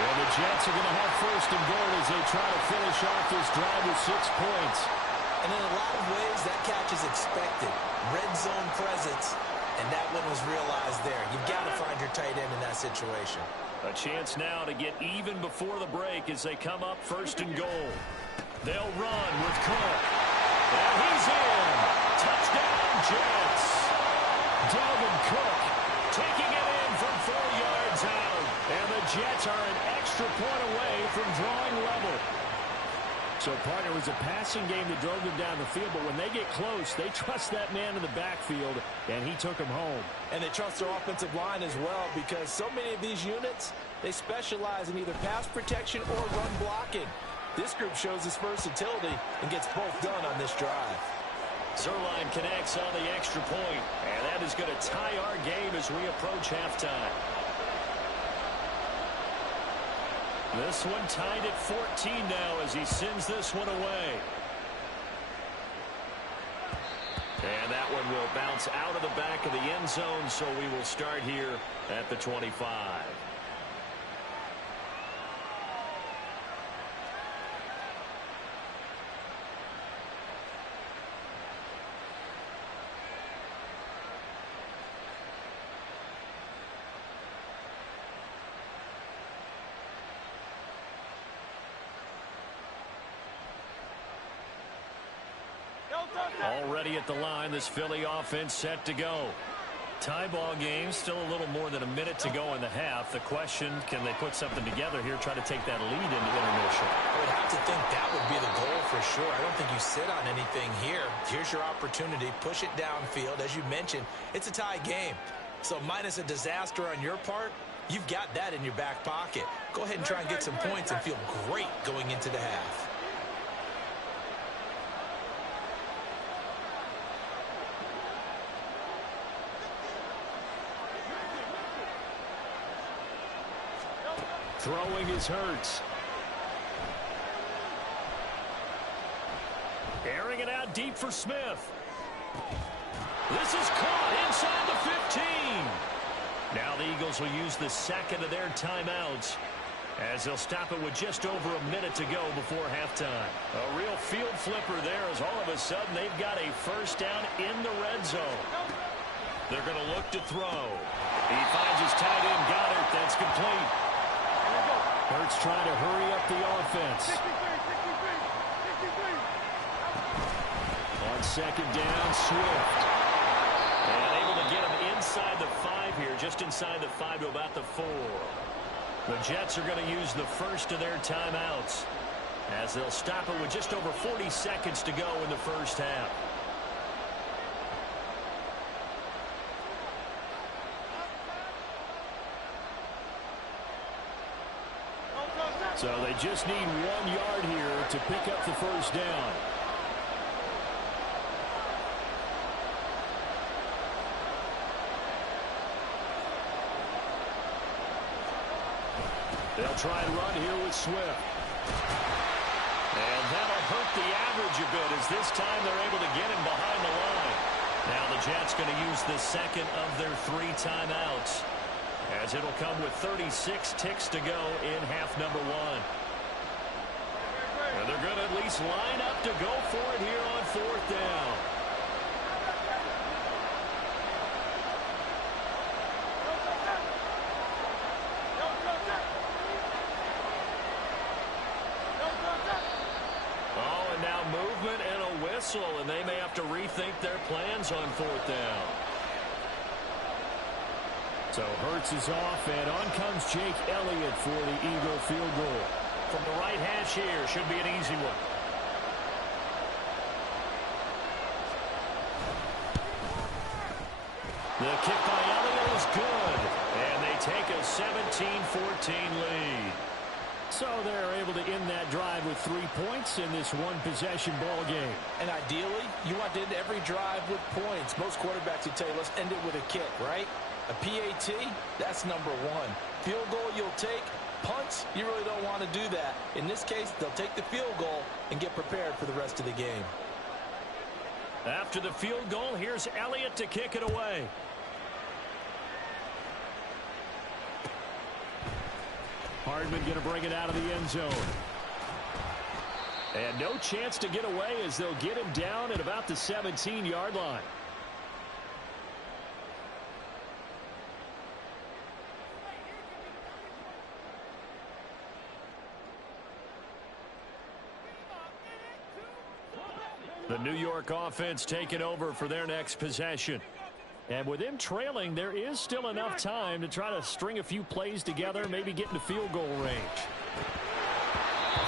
Well, the Jets are going to have 1st and goal as they try to finish off this drive with 6 points. And in a lot of ways, that catch is expected. Red zone presence, and that one was realized there. You've got to find your tight end in that situation. A chance now to get even before the break as they come up 1st and goal. They'll run with Cook. And he's in. Touchdown, Jets. Dalvin Cook taking it in from 4 yards out. And the Jets are an extra point away from drawing level. So, partner, it was a passing game that drove them down the field, but when they get close, they trust that man in the backfield, and he took him home. And they trust their offensive line as well, because so many of these units, they specialize in either pass protection or run blocking. This group shows its versatility and gets both done on this drive. Zerline connects on the extra point, and that is going to tie our game as we approach halftime. This one tied at 14 now as he sends this one away. And that one will bounce out of the back of the end zone, so we will start here at the 25. Already at the line, this Philly offense set to go. Tie ball game, still a little more than a minute to go in the half. The question, can they put something together here, try to take that lead into intermission? I would have to think that would be the goal for sure. I don't think you sit on anything here. Here's your opportunity. Push it downfield. As you mentioned, it's a tie game. So minus a disaster on your part, you've got that in your back pocket. Go ahead and try and get some points and feel great going into the half. Throwing is Hurts. Airing it out deep for Smith. This is caught inside the 15. Now the Eagles will use the second of their timeouts as they'll stop it with just over a minute to go before halftime. A real field flipper there as all of a sudden they've got a first down in the red zone. They're going to look to throw. He finds his tight end Goddard. That's complete. Hurts trying to hurry up the offense. On second down, Swift. And able to get him inside the 5 here, just inside the 5 to about the 4. The Jets are going to use the first of their timeouts as they'll stop it with just over 40 seconds to go in the first half. So they just need 1 yard here to pick up the first down. They'll try and run here with Swift. And that'll hurt the average a bit as this time they're able to get him behind the line. Now the Jets going to use the second of their 3 timeouts as it'll come with 36 ticks to go in half number 1. And they're going to at least line up to go for it here on 4th down. Movement and a whistle, and they may have to rethink their plans on 4th down. So Hurts is off, and on comes Jake Elliott for the Eagle field goal. From the right hash here, should be an easy one. The kick by Elliott is good, and they take a 17-14 lead. So they're able to end that drive with 3 points in this one-possession ball game. And ideally, you want to end every drive with points. Most quarterbacks would tell you, let's end it with a kick, right? A PAT, that's number 1. Field goal you'll take. Punts, you really don't want to do that. In this case, they'll take the field goal and get prepared for the rest of the game. After the field goal, here's Elliott to kick it away. Hardman going to bring it out of the end zone. And no chance to get away as they'll get him down at about the 17-yard line. The New York offense taking over for their next possession. And with them trailing, there is still enough time to try to string a few plays together, maybe get into field goal range.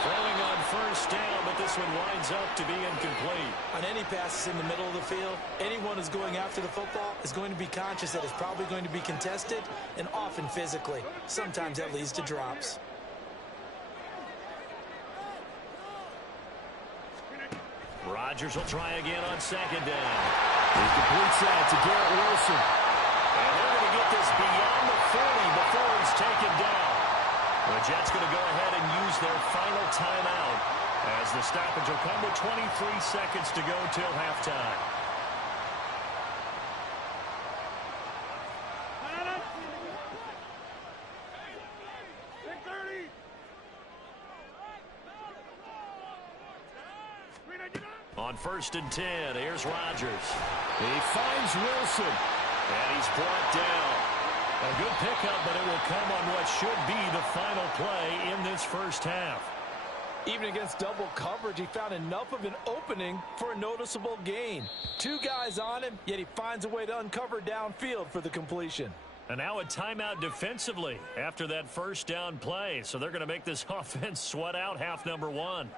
Throwing on first down, but this one winds up to be incomplete. On any passes in the middle of the field, anyone who's going after the football is going to be conscious that it's probably going to be contested, and often physically. Sometimes that leads to drops. Rodgers will try again on second down. He completes that to Garrett Wilson. And they're going to get this beyond the 40 before he's taken down. The Jets going to go ahead and use their final timeout as the stoppage will come with 23 seconds to go till halftime. On 1st and 10, here's Rodgers. He finds Wilson, and he's brought down. A good pickup, but it will come on what should be the final play in this first half. Even against double coverage, he found enough of an opening for a noticeable gain. 2 guys on him, yet he finds a way to uncover downfield for the completion. And now a timeout defensively after that first down play. So they're going to make this offense sweat out half number 1.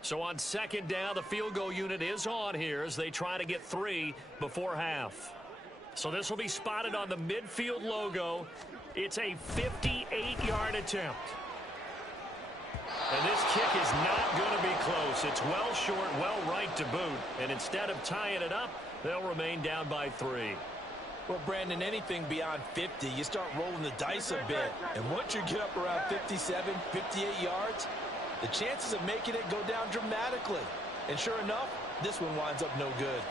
So on second down, the field goal unit is on here as they try to get 3 before half. So this will be spotted on the midfield logo. It's a 58-yard attempt. And this kick is not going to be close. It's well short, well right to boot. And instead of tying it up, they'll remain down by 3. Well, Brandon, anything beyond 50, you start rolling the dice a bit. And once you get up around 57, 58 yards, the chances of making it go down dramatically. And sure enough, this one winds up no good.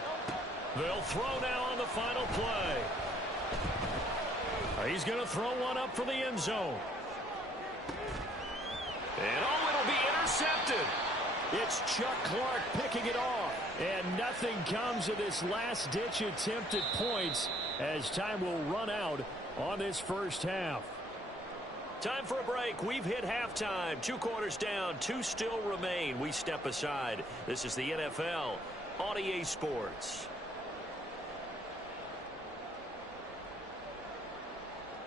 They'll throw now on the final play. He's going to throw one up for the end zone. And it'll be intercepted. It's Chuck Clark picking it off. And nothing comes of this last-ditch attempt at points as time will run out on this first half. Time for a break. We've hit halftime. 2 quarters down, 2 still remain. We step aside. This is the NFL on EA Sports.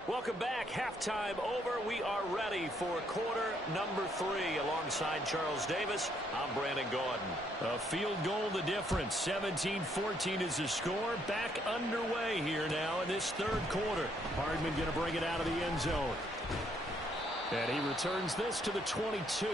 Welcome back. Halftime over. We are ready for quarter number 3. Alongside Charles Davis, I'm Brandon Gordon. A field goal the difference. 17-14 is the score. Back underway here now in this third quarter. Hardman going to bring it out of the end zone. And he returns this to the 22.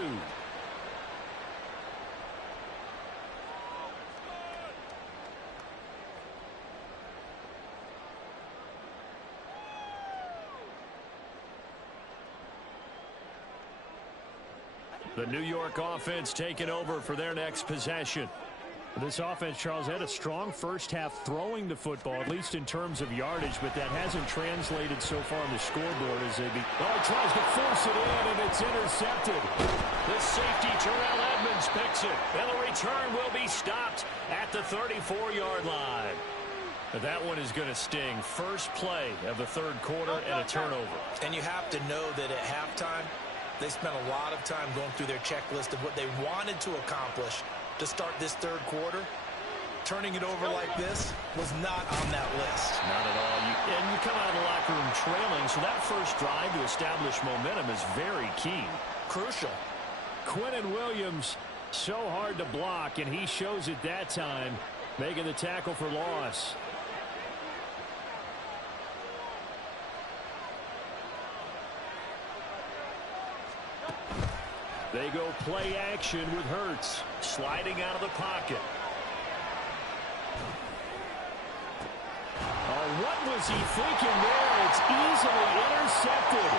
The New York offense taking over for their next possession. This offense, Charles, had a strong first half throwing the football, at least in terms of yardage, but that hasn't translated so far on the scoreboard as they tries to force it in, and it's intercepted. The safety, Terrell Edmonds, picks it, and the return will be stopped at the 34-yard line. That one is going to sting. First play of the third quarter and a turnover. And you have to know that at halftime, they spent a lot of time going through their checklist of what they wanted to accomplish to start this third quarter. Turning it over like this was not on that list. Not at all. And you come out of the locker room trailing, so that first drive to establish momentum is very key. Crucial. Quinnen Williams, so hard to block, and he shows it that time, making the tackle for loss. They go play action with Hurts, sliding out of the pocket. Oh, what was he thinking there? It's easily intercepted.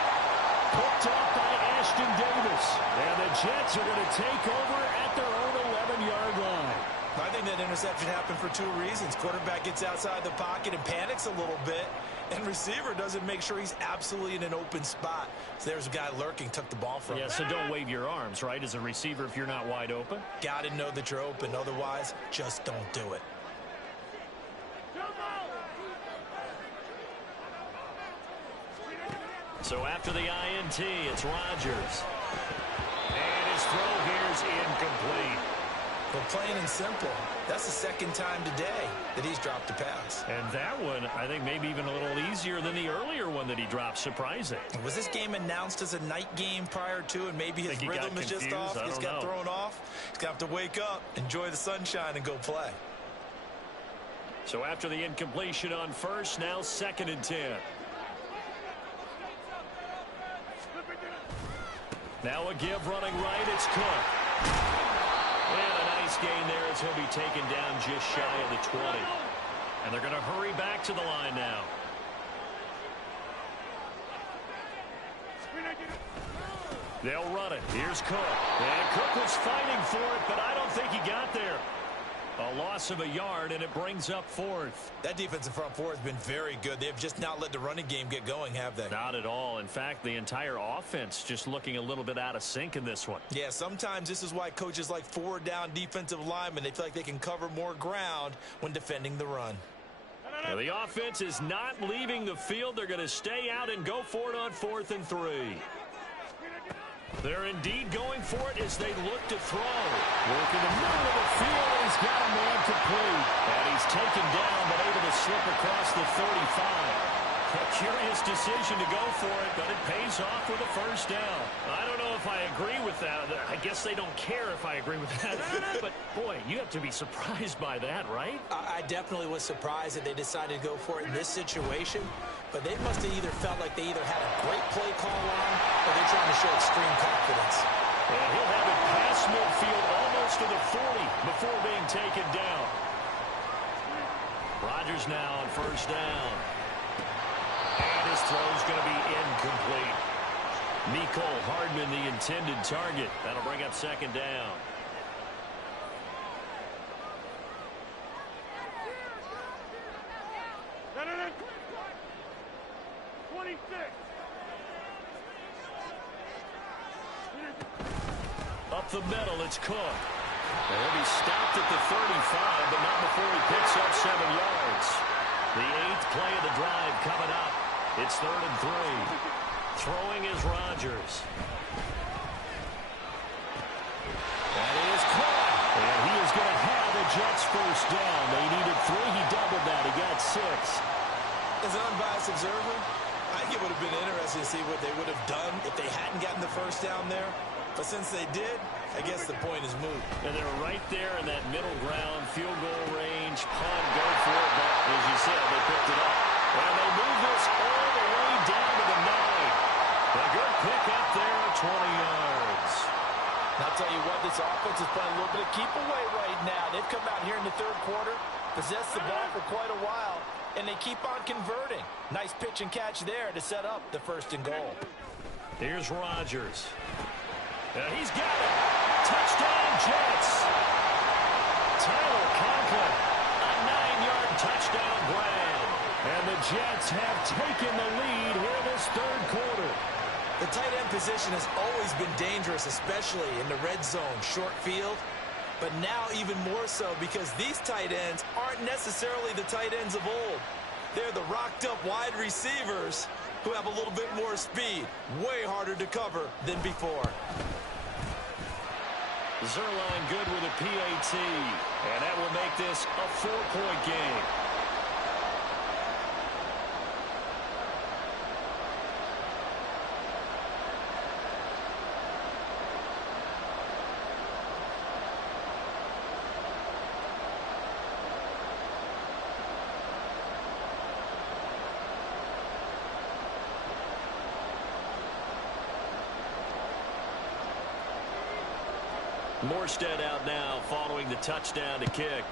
Picked up by Ashton Davis. And the Jets are going to take over at their own 11-yard line. I think that interception happened for 2 reasons. Quarterback gets outside the pocket and panics a little bit, and receiver doesn't make sure he's absolutely in an open spot. So there's a guy lurking, took the ball from him. Yeah, so don't wave your arms, right, as a receiver if you're not wide open. Got to know that you're open. Otherwise, just don't do it. So after the INT, it's Rodgers. And his throw here is incomplete. But plain and simple, that's the second time today that he's dropped a pass. And that one, I think, maybe even a little easier than the earlier one that he dropped. Surprising. Was this game announced as a night game prior to, and maybe his rhythm is just off? He's got thrown off. He's got to wake up, enjoy the sunshine, and go play. So after the incompletion on first, now 2nd and 10. Now a give running right, it's Cook. And a nice gain there as he'll be taken down just shy of the 20. And they're going to hurry back to the line now. They'll run it. Here's Cook. And Cook was fighting for it, but I don't think he got there. A loss of a yard, and it brings up 4th. That defensive front four has been very good. They've just not let the running game get going, have they? Not at all. In fact, the entire offense just looking a little bit out of sync in this one. Yeah, sometimes this is why coaches like forward-down defensive linemen, they feel like they can cover more ground when defending the run. Now, the offense is not leaving the field. They're going to stay out and go for it on 4th and 3. They're indeed going for it as they look to throw. Work in the middle of the field, and he's got a man complete. And he's taken down, but able to slip across the 35. A curious decision to go for it, but it pays off with a first down. I don't know if I agree with that. I guess they don't care if I agree with that. But, boy, you have to be surprised by that, right? I definitely was surprised that they decided to go for it in this situation. But they must have either felt like they either had a great play call on or they're trying to show extreme confidence. And he'll have it past midfield almost to the 40 before being taken down. Rodgers now on first down. And his throw's going to be incomplete. Nicole Hardman, the intended target. That'll bring up second down. Up the middle, it's Cook. And he'll be stopped at the 35, but not before he picks up 7 yards. The 8th play of the drive coming up. It's 3rd and 3. Throwing is Rodgers. That is caught. And he is going to have the Jets first down. They needed 3. He doubled that. He got 6. As an unbiased observer, I think it would have been interesting to see what they would have done if they hadn't gotten the first down there. But since they did, I guess the point is moot. And they're right there in that middle ground, field goal range, punt, go for it. But as you said, they picked it up. And they move this all the way down to the 9. A good pick up there, 20 yards. And I'll tell you what, this offense is playing a little bit of keep away right now. They've come out here in the 3rd quarter, possessed the ball for quite a while, and they keep on converting. Nice pitch and catch there to set up the 1st and goal. Here's Rodgers. He's got it. Touchdown, Jets. Tyler Conklin, a 9-yard touchdown grab. And the Jets have taken the lead here this 3rd quarter. The tight end position has always been dangerous, especially in the red zone, short field. But now even more so because these tight ends aren't necessarily the tight ends of old. They're the rocked-up wide receivers who have a little bit more speed. Way harder to cover than before. Zerline good with a PAT. And that will make this a 4-point game. Morstead out now following the touchdown to kick.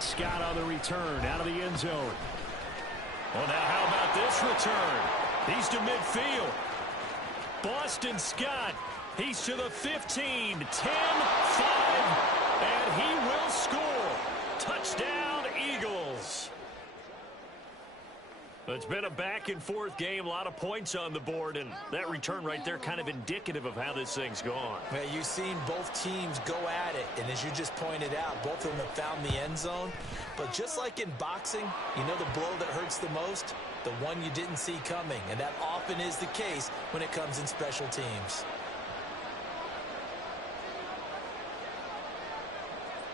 Scott on the return out of the end zone. Well, now how about this return? He's to midfield. Boston Scott. He's to the 15, 10, 5, and he will score. Touchdown, Eagles. It's been a back-and-forth game, a lot of points on the board, and that return right there kind of indicative of how this thing's gone. Well, you've seen both teams go at it, and as you just pointed out, both of them have found the end zone. But just like in boxing, you know the blow that hurts the most? The one you didn't see coming, and that often is the case when it comes in special teams.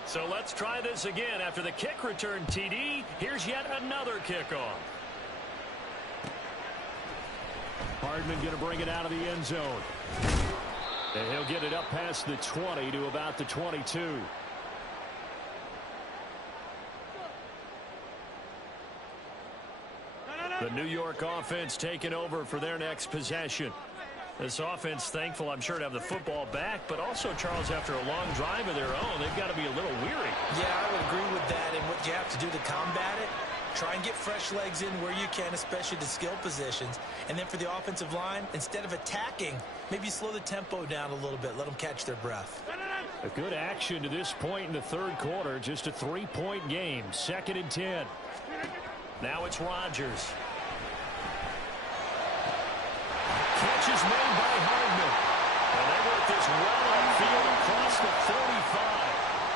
So let's try this again. After the kick return TD, here's yet another kickoff. Hardman going to bring it out of the end zone. And he'll get it up past the 20 to about the 22. The New York offense taking over for their next possession. This offense thankful, I'm sure, to have the football back, but also, Charles, after a long drive of their own, they've got to be a little weary. Yeah, I would agree with that. And what you have to do to combat it, try and get fresh legs in where you can, especially the skill positions. And then for the offensive line, instead of attacking, maybe slow the tempo down a little bit. Let them catch their breath. A good action to this point in the 3rd quarter. Just a 3-point game. 2nd and 10. Now it's Rodgers. Catch is made by Hardman. And they work this well upfield across the 45.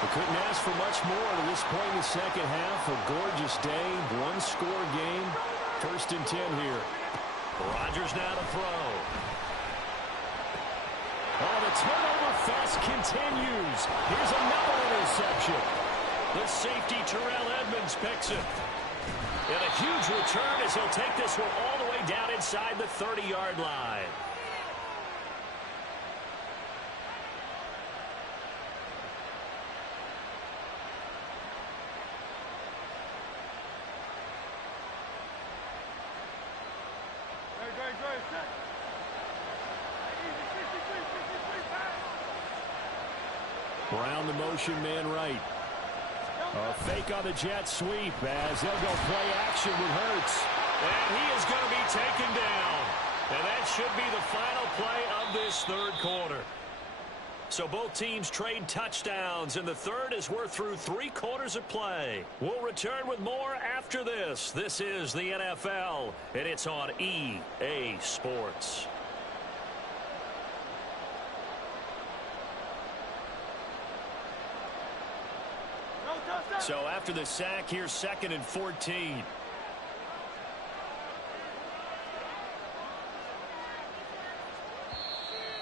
We couldn't ask for much more to this point in the 2nd half. A gorgeous day, 1-score game. 1st and 10 here. Rodgers now to throw. Oh, the turnover fest continues. Here's another interception. The safety, Terrell Edmonds, picks it. And a huge return as he'll take this one all the way down inside the 30-yard line. Around the motion man right. A fake on the jet sweep as they'll go play action with Hurts. And he is going to be taken down. And that should be the final play of this third quarter. So both teams trade touchdowns in the third as we're through 3 quarters of play. We'll return with more after this. This is the NFL, and it's on EA Sports. So after the sack, here's 2nd and 14.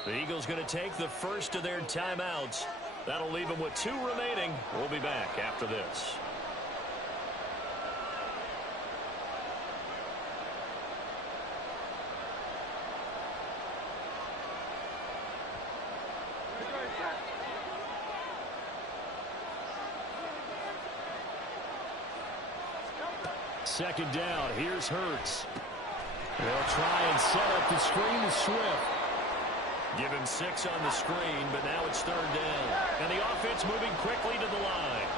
The Eagles going to take the first of their timeouts. That'll leave them with 2 remaining. We'll be back after this. Second down. Here's Hurts. They'll try and set up the screen to Swift. Give him 6 on the screen, but now it's 3rd down. And the offense moving quickly to the line.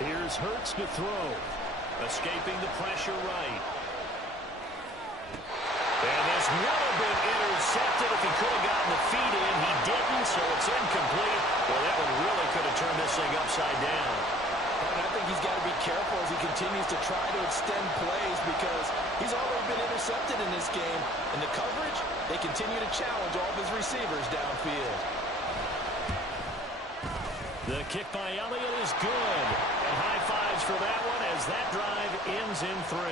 Here's Hurts to throw. Escaping the pressure right. And this would have been intercepted if he could have gotten the feet in. He didn't, so it's incomplete. Well, that one really could have turned this thing upside down. And I think he's got to be careful as he continues to try to extend plays because he's already been intercepted in this game. And the coverage, they continue to challenge all of his receivers downfield. The kick by Elliott is good. And high fives for that one as that drive ends in 3.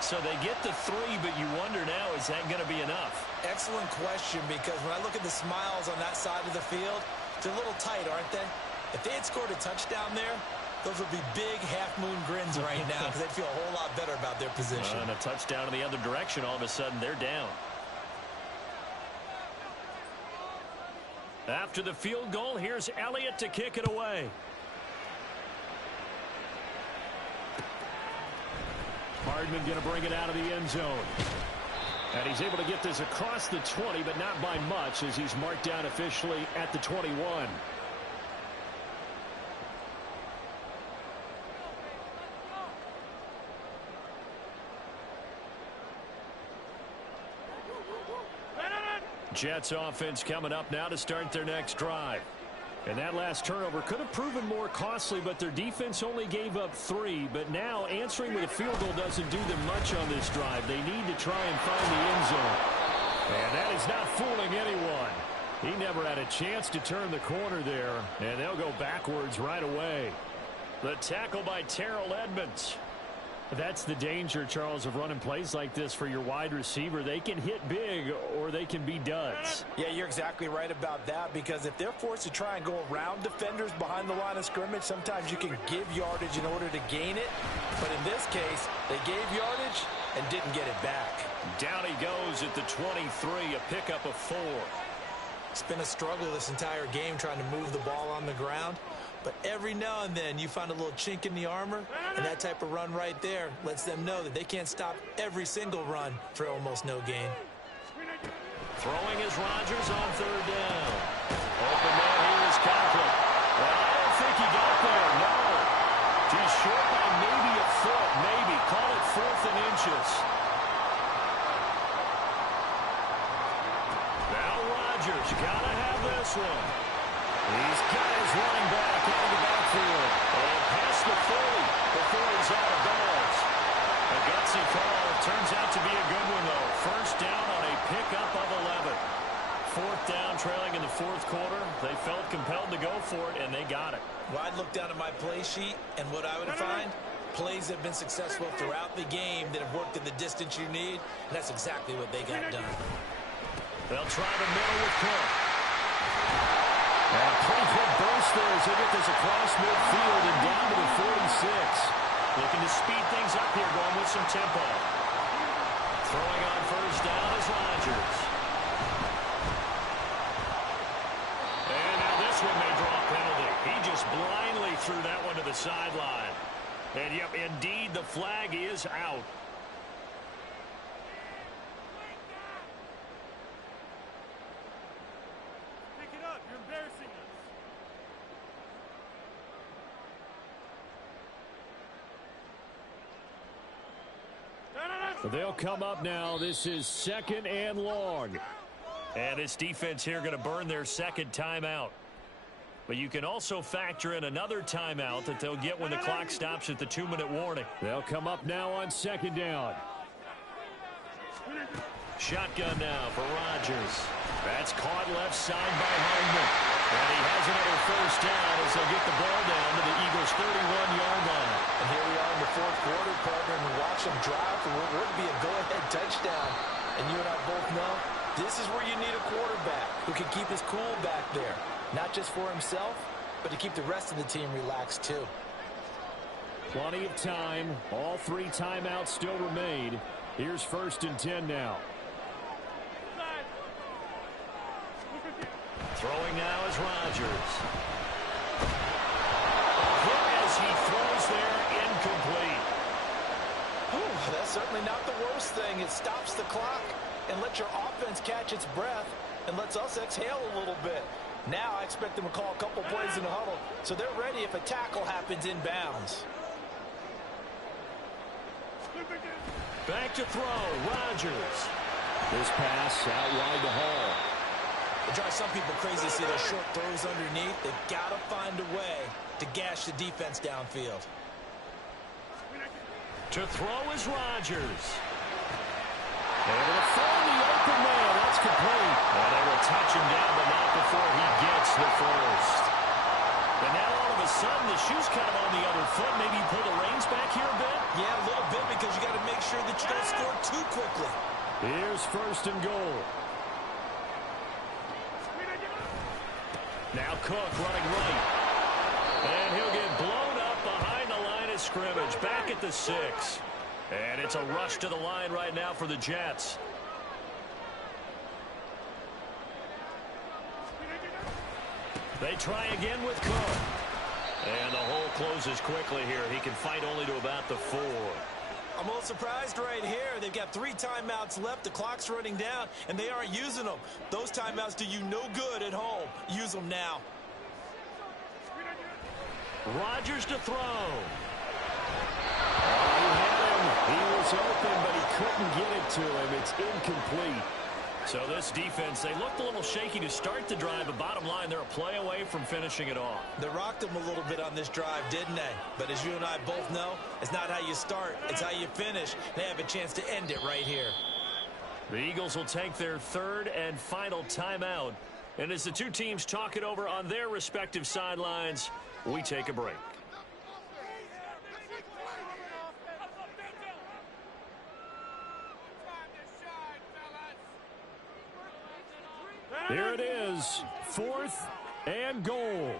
So they get the 3, but you wonder now, is that going to be enough? Excellent question, because when I look at the smiles on that side of the field, they're a little tight, aren't they? If they had scored a touchdown there, those would be big half-moon grins right now because they'd feel a whole lot better about their position. And a touchdown in the other direction, all of a sudden they're down. After the field goal, here's Elliott to kick it away. Hardman going to bring it out of the end zone. And he's able to get this across the 20, but not by much as he's marked down officially at the 21. Jets offense coming up now to start their next drive. And that last turnover could have proven more costly, but their defense only gave up 3. But now answering with a field goal doesn't do them much on this drive. They need to try and find the end zone. And that is not fooling anyone. He never had a chance to turn the corner there. And they'll go backwards right away. The tackle by Terrell Edmonds. That's the danger, Charles, of running plays like this for your wide receiver. They can hit big or they can be duds. Yeah, you're exactly right about that because if they're forced to try and go around defenders behind the line of scrimmage, sometimes you can give yardage in order to gain it. But in this case, they gave yardage and didn't get it back. Down he goes at the 23, a pickup of 4. It's been a struggle this entire game trying to move the ball on the ground. But every now and then you find a little chink in the armor, and that type of run right there lets them know that they can't stop every single run for almost no gain. Throwing is Rodgers on 3rd down. Open man here is Conklin. Well, I don't think he got there, no. He's short by maybe a foot, maybe. Call it 4th and inches. Now Rodgers, gotta have this one. He's got his running back out of the backfield. And past the 40 before he's out of bounds. A gutsy call. Turns out to be a good one, though. First down on a pickup of 11. 4th down, trailing in the 4th quarter. They felt compelled to go for it, and they got it. Well, I'd look down at my play sheet, and what I would find, plays have been successful throughout the game that have worked in the distance you need, and that's exactly what they got done. They'll try the middle with Cook. And a pretty quick burst there as they get this across midfield and down to the 46. Looking to speed things up here, going with some tempo. Throwing on first down is Rodgers. And now this one may draw a penalty. He just blindly threw that one to the sideline. And, yep, indeed, the flag is out. Pick it up. You're embarrassing us. They'll come up now. This is 2nd and long. And this defense here going to burn their second timeout. But you can also factor in another timeout that they'll get when the clock stops at the 2-minute warning. They'll come up now on 2nd down. Shotgun now for Rodgers. That's caught left side by Hardman. And he has another first down as they'll get the ball down to the Eagles' 31-yard line. And here we are in the fourth quarter, partner, and watch them drive for what would be a go-ahead touchdown. And you and I both know this is where you need a quarterback who can keep his cool back there. Not just for himself, but to keep the rest of the team relaxed too. Plenty of time. All 3 timeouts still remain. Here's 1st and 10 now. Throwing now is Rodgers. Hit as he throws there, incomplete. Whew, that's certainly not the worst thing. It stops the clock and lets your offense catch its breath and lets us exhale a little bit. Now I expect them to call a couple plays in the huddle so they're ready if a tackle happens in bounds. Back to throw, Rodgers. This pass out wide to Hall. It drives some people crazy to see those short throws underneath. They've got to find a way to gash the defense downfield. To throw is Rodgers. Able to find the open man. That's complete. And they will touch him down, but not before he gets the first. And now all of a sudden the shoe's kind of on the other foot. Maybe you pull the reins back here a bit? Yeah, a little bit because you got to make sure that you don't score too quickly. Here's 1st and goal. Now Cook running right. And he'll get blown up behind the line of scrimmage. Back at the 6. And it's a rush to the line right now for the Jets. They try again with Cook. And the hole closes quickly here. He can fight only to about the 4. I'm a little surprised right here. They've got 3 timeouts left. The clock's running down, and they aren't using them. Those timeouts do you no good at home. Use them now. Rodgers to throw. Oh, he had him. He was open, but he couldn't get it to him. It's incomplete. So this defense, they looked a little shaky to start the drive, but bottom line, they're a play away from finishing it off. They rocked them a little bit on this drive, didn't they? But as you and I both know, it's not how you start, it's how you finish. They have a chance to end it right here. The Eagles will take their 3rd and final timeout. And as the 2 teams talk it over on their respective sidelines, we take a break. Here it is, 4th and goal.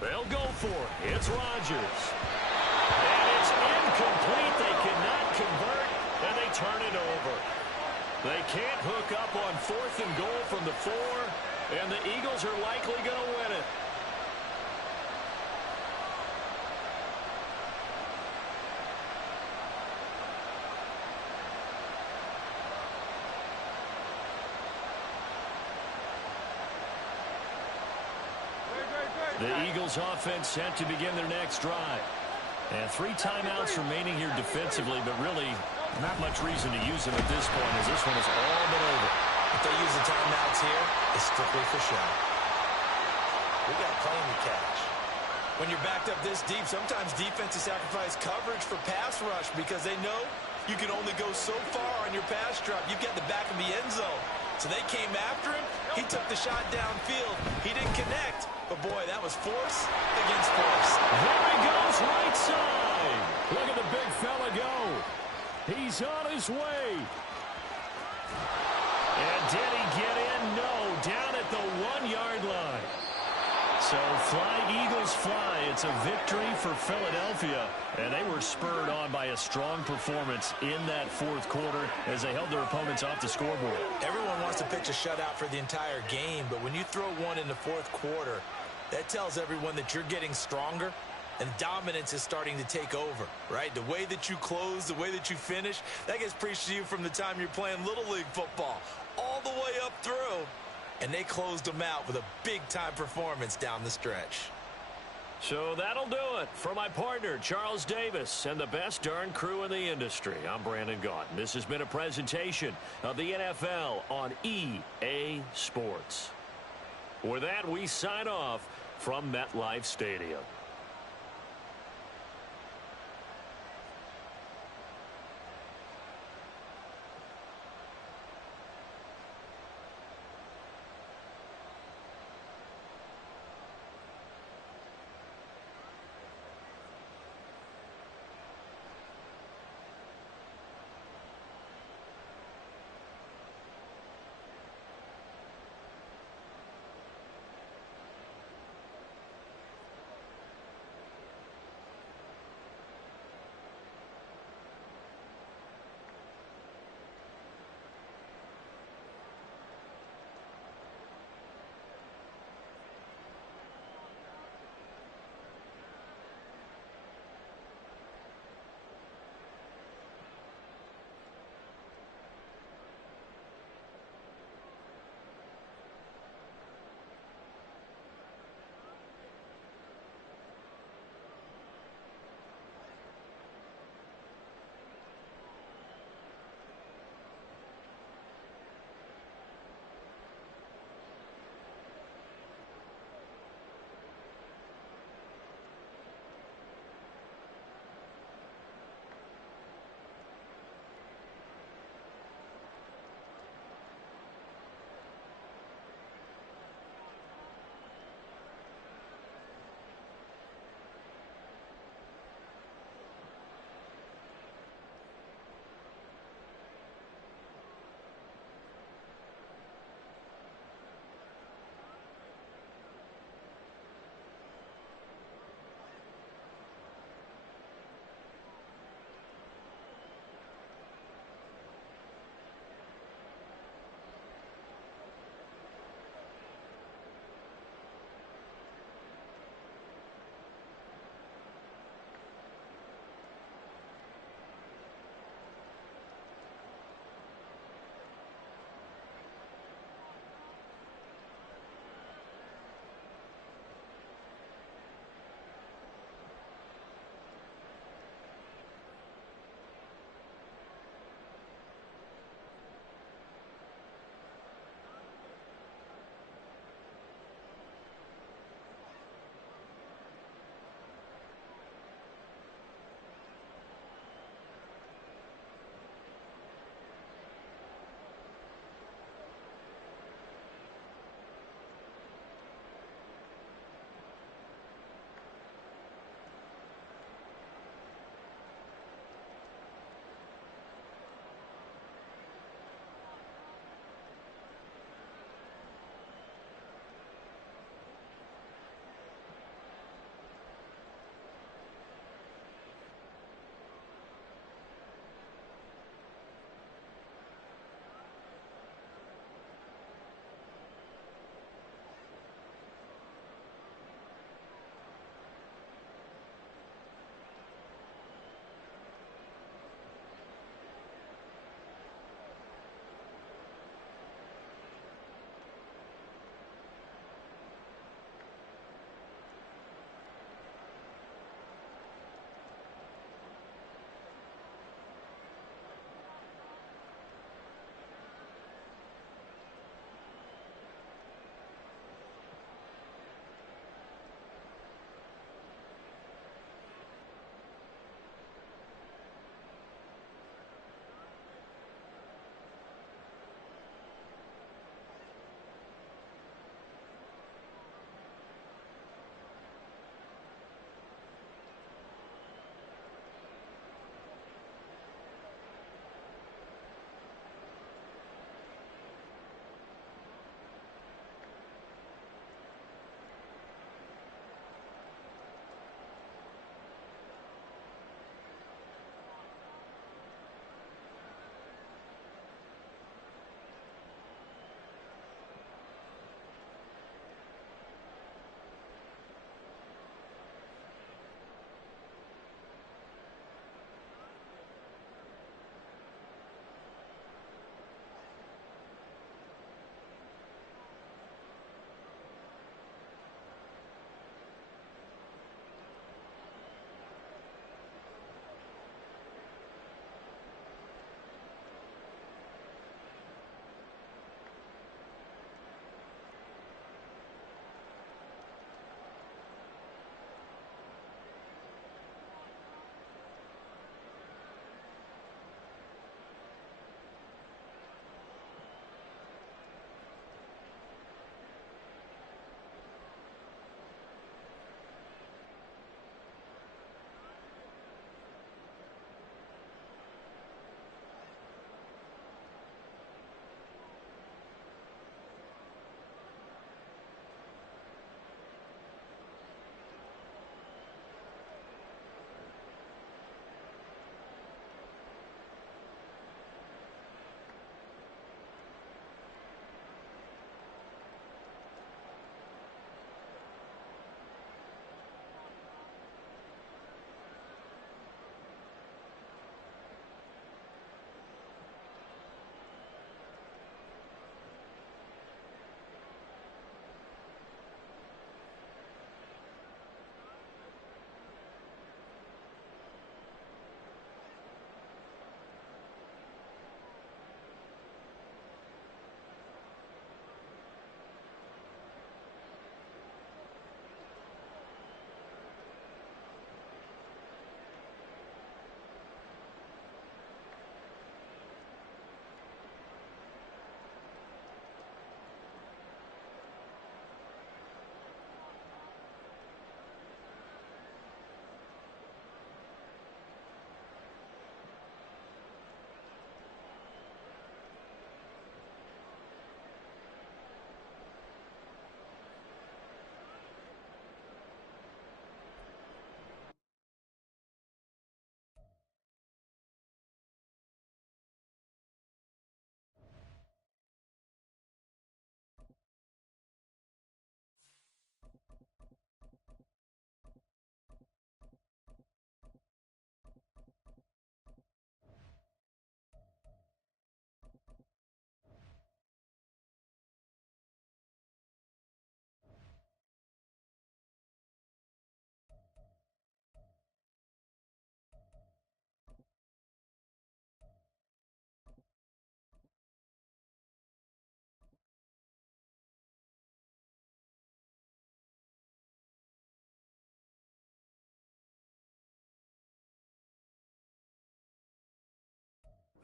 They'll go for it. It's Rodgers. And it's incomplete. They cannot convert, and they turn it over. They can't hook up on 4th and goal from the 4, and the Eagles are likely going to win it. The Eagles offense set to begin their next drive. And 3 timeouts remaining here defensively, but really not much reason to use them at this point as this one has all been over. If they use the timeouts here, it's strictly for show. We got plenty to catch. When you're backed up this deep, sometimes defenses sacrifice coverage for pass rush because they know you can only go so far on your pass drop. You've got the back of the end zone. So they came after him. He took the shot downfield. He didn't connect. But, boy, that was force against force. There he goes, right side. Look at the big fella go. He's on his way. And did he get in? No, down at the 1-yard line. So fly, Eagles, fly. It's a victory for Philadelphia. And they were spurred on by a strong performance in that fourth quarter as they held their opponents off the scoreboard. Everyone wants to pitch a shutout for the entire game, but when you throw one in the fourth quarter, that tells everyone that you're getting stronger and dominance is starting to take over, right? The way that you close, the way that you finish, that gets preached to you from the time you're playing Little League football all the way up through. And they closed them out with a big-time performance down the stretch. So that'll do it for my partner, Charles Davis, and the best darn crew in the industry. I'm Brandon Gaudin. This has been a presentation of the NFL on EA Sports. With that, we sign off from MetLife Stadium.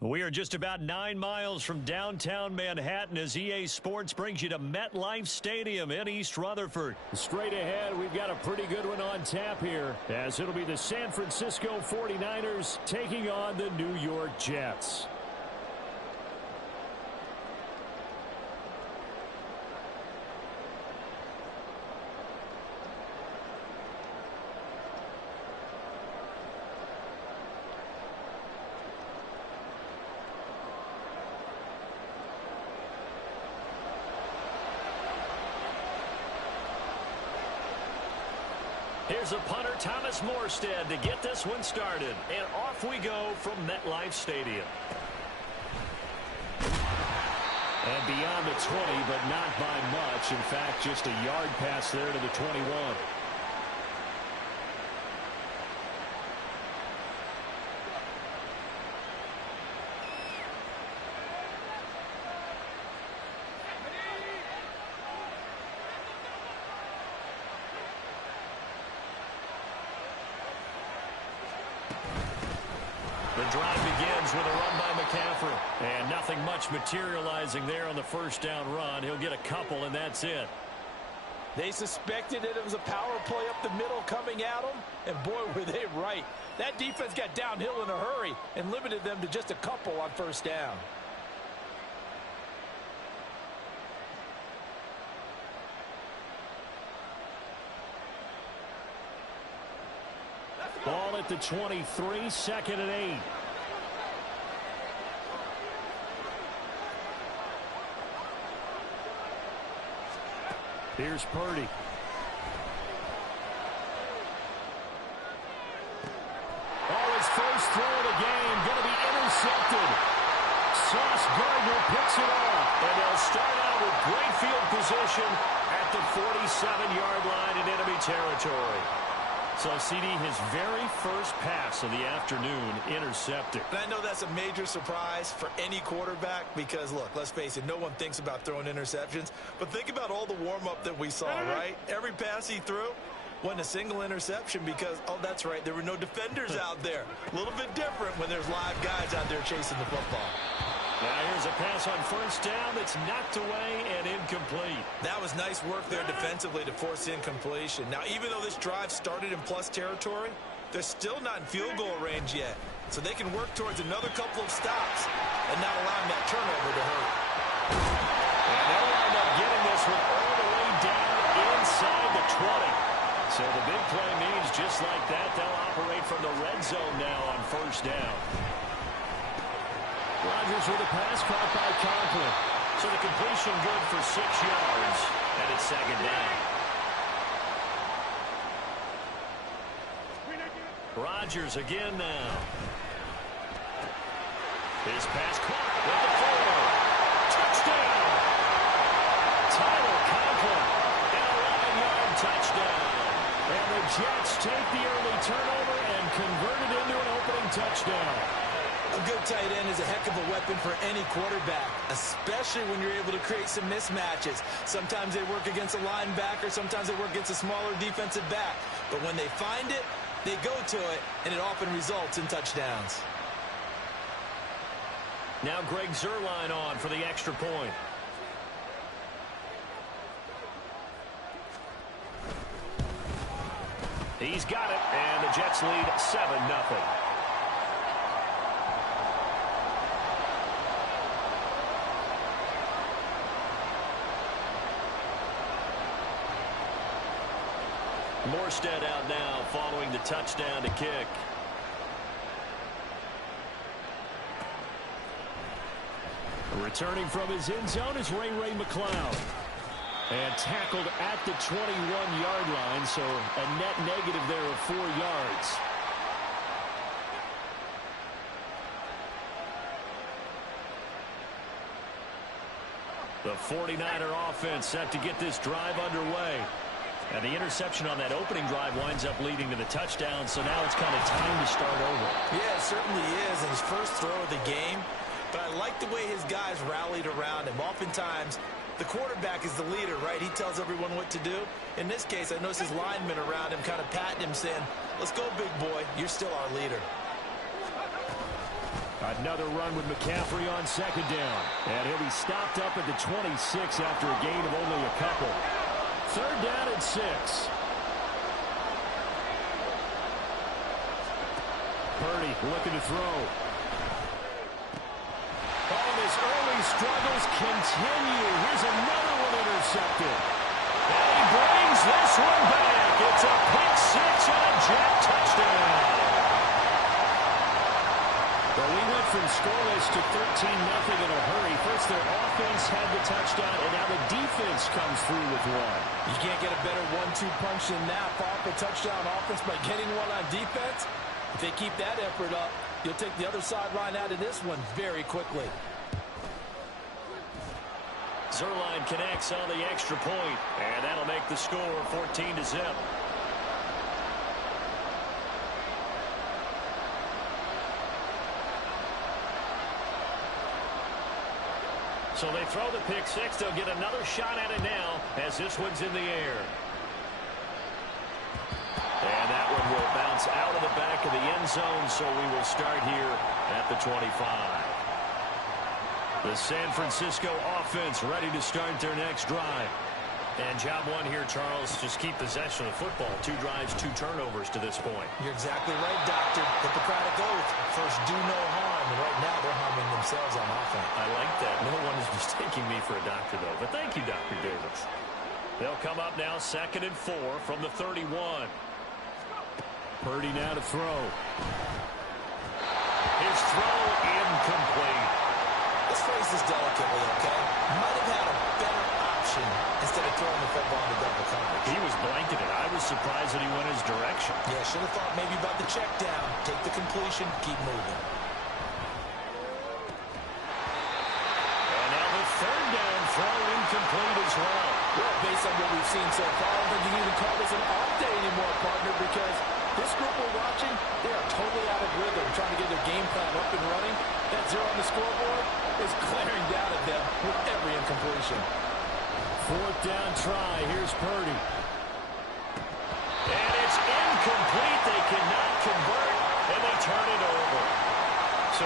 We are just about 9 miles from downtown Manhattan as EA Sports brings you to MetLife Stadium in East Rutherford. Straight ahead, we've got a pretty good one on tap here, as it'll be the San Francisco 49ers taking on the New York Jets. Here's a punter, Thomas Morstead, to get this one started. And off we go from MetLife Stadium. And beyond the 20, but not by much. In fact, just a yard pass there to the 21. The drive begins with a run by McCaffrey. And nothing much materializing there on the first down run. He'll get a couple, and that's it. They suspected that it was a power play up the middle coming at them, and boy, were they right. That defense got downhill in a hurry and limited them to just a couple on first down. Ball at the 23, 2nd and 8. Here's Purdy. His first throw of the game going to be intercepted. Sauce Gardner picks it off. And they'll start out with great field position at the 47-yard line in enemy territory. So, CD, his very first pass of the afternoon intercepted. And I know that's a major surprise for any quarterback because, look, let's face it, no one thinks about throwing interceptions. But think about all the warm-up that we saw, right? Every pass he threw wasn't a single interception because, oh, that's right, there were no defenders out there. A little bit different when there's live guys out there chasing the football. Now here's a pass on first down that's knocked away and incomplete. That was nice work there defensively to force incompletion. Now, even though this drive started in plus territory, they're still not in field goal range yet. So they can work towards another couple of stops and not allowing that turnover to hurt. And they'll wind up getting this one all the way down inside the 20. So the big play means just like that, they'll operate from the red zone now on first down. Rodgers with a pass caught by Conklin. So the completion good for 6 yards. And it's 2nd down. Rodgers again now. His pass caught with the 4. Touchdown! Tyler Conklin. An 11-yard touchdown. And the Jets take the early turnover and convert it into an opening touchdown. A good tight end is a heck of a weapon for any quarterback, especially when you're able to create some mismatches. Sometimes they work against a linebacker, sometimes they work against a smaller defensive back. But when they find it, they go to it, and it often results in touchdowns. Now Greg Zuerlein on for the extra point. He's got it, and the Jets lead 7-0. Morstead out now following the touchdown to kick. Returning from his end zone is Ray McCloud. And tackled at the 21-yard line, so a net negative there of 4 yards. The 49er offense set to get this drive underway. And the interception on that opening drive winds up leading to the touchdown, so now it's kind of time to start over. Yeah, it certainly is, and his first throw of the game. But I like the way his guys rallied around him. Oftentimes, the quarterback is the leader, right? He tells everyone what to do. In this case, I noticed his linemen around him kind of patting him, saying, let's go, big boy. You're still our leader. Another run with McCaffrey on second down. And he'll be stopped up at the 26 after a gain of only a couple. Third down and 6. Purdy looking to throw. Oh, and his early struggles continue. Here's another one intercepted. And he brings this one back. It's a pick 6 and a jet touchdown. Well, we went from scoreless to 13-0 in a hurry. First, their offense had the touchdown, and now the defense comes through with one. You can't get a better 1-2 punch than that. Off a touchdown offense by getting one on defense. If they keep that effort up, you'll take the other sideline out of this one very quickly. Zerline connects on the extra point, and that'll make the score 14-0. So they throw the pick 6. They'll get another shot at it now as this one's in the air. And that one will bounce out of the back of the end zone, so we will start here at the 25. The San Francisco offense ready to start their next drive. And job one here, Charles, just keep possession of the football. 2 drives, 2 turnovers to this point. You're exactly right, Doctor. Hippocratic oath. First, do no harm. And right now, they're harming themselves on offense. I like that. No one is mistaking me for a doctor, though. But thank you, Dr. Davis. They'll come up now 2nd and 4 from the 31. Purdy now to throw. His throw incomplete. Let's phrase this delicately, okay? Might have had a better option instead of throwing the football into double coverage. He was blanketed. I was surprised that he went his direction. Yeah, should have thought maybe about the check down. Take the completion, keep moving. And now the 3rd down throw incomplete as well. Well, based on what we've seen so far, I don't think you can even call this an off day anymore, partner, because this group we're watching, they are totally out of rhythm, trying to get their game plan up and running. That 0 on the scoreboard is glaring down at them with every incompletion. 4th down try. Here's Purdy. And it's incomplete. They cannot convert, and they turn it over. So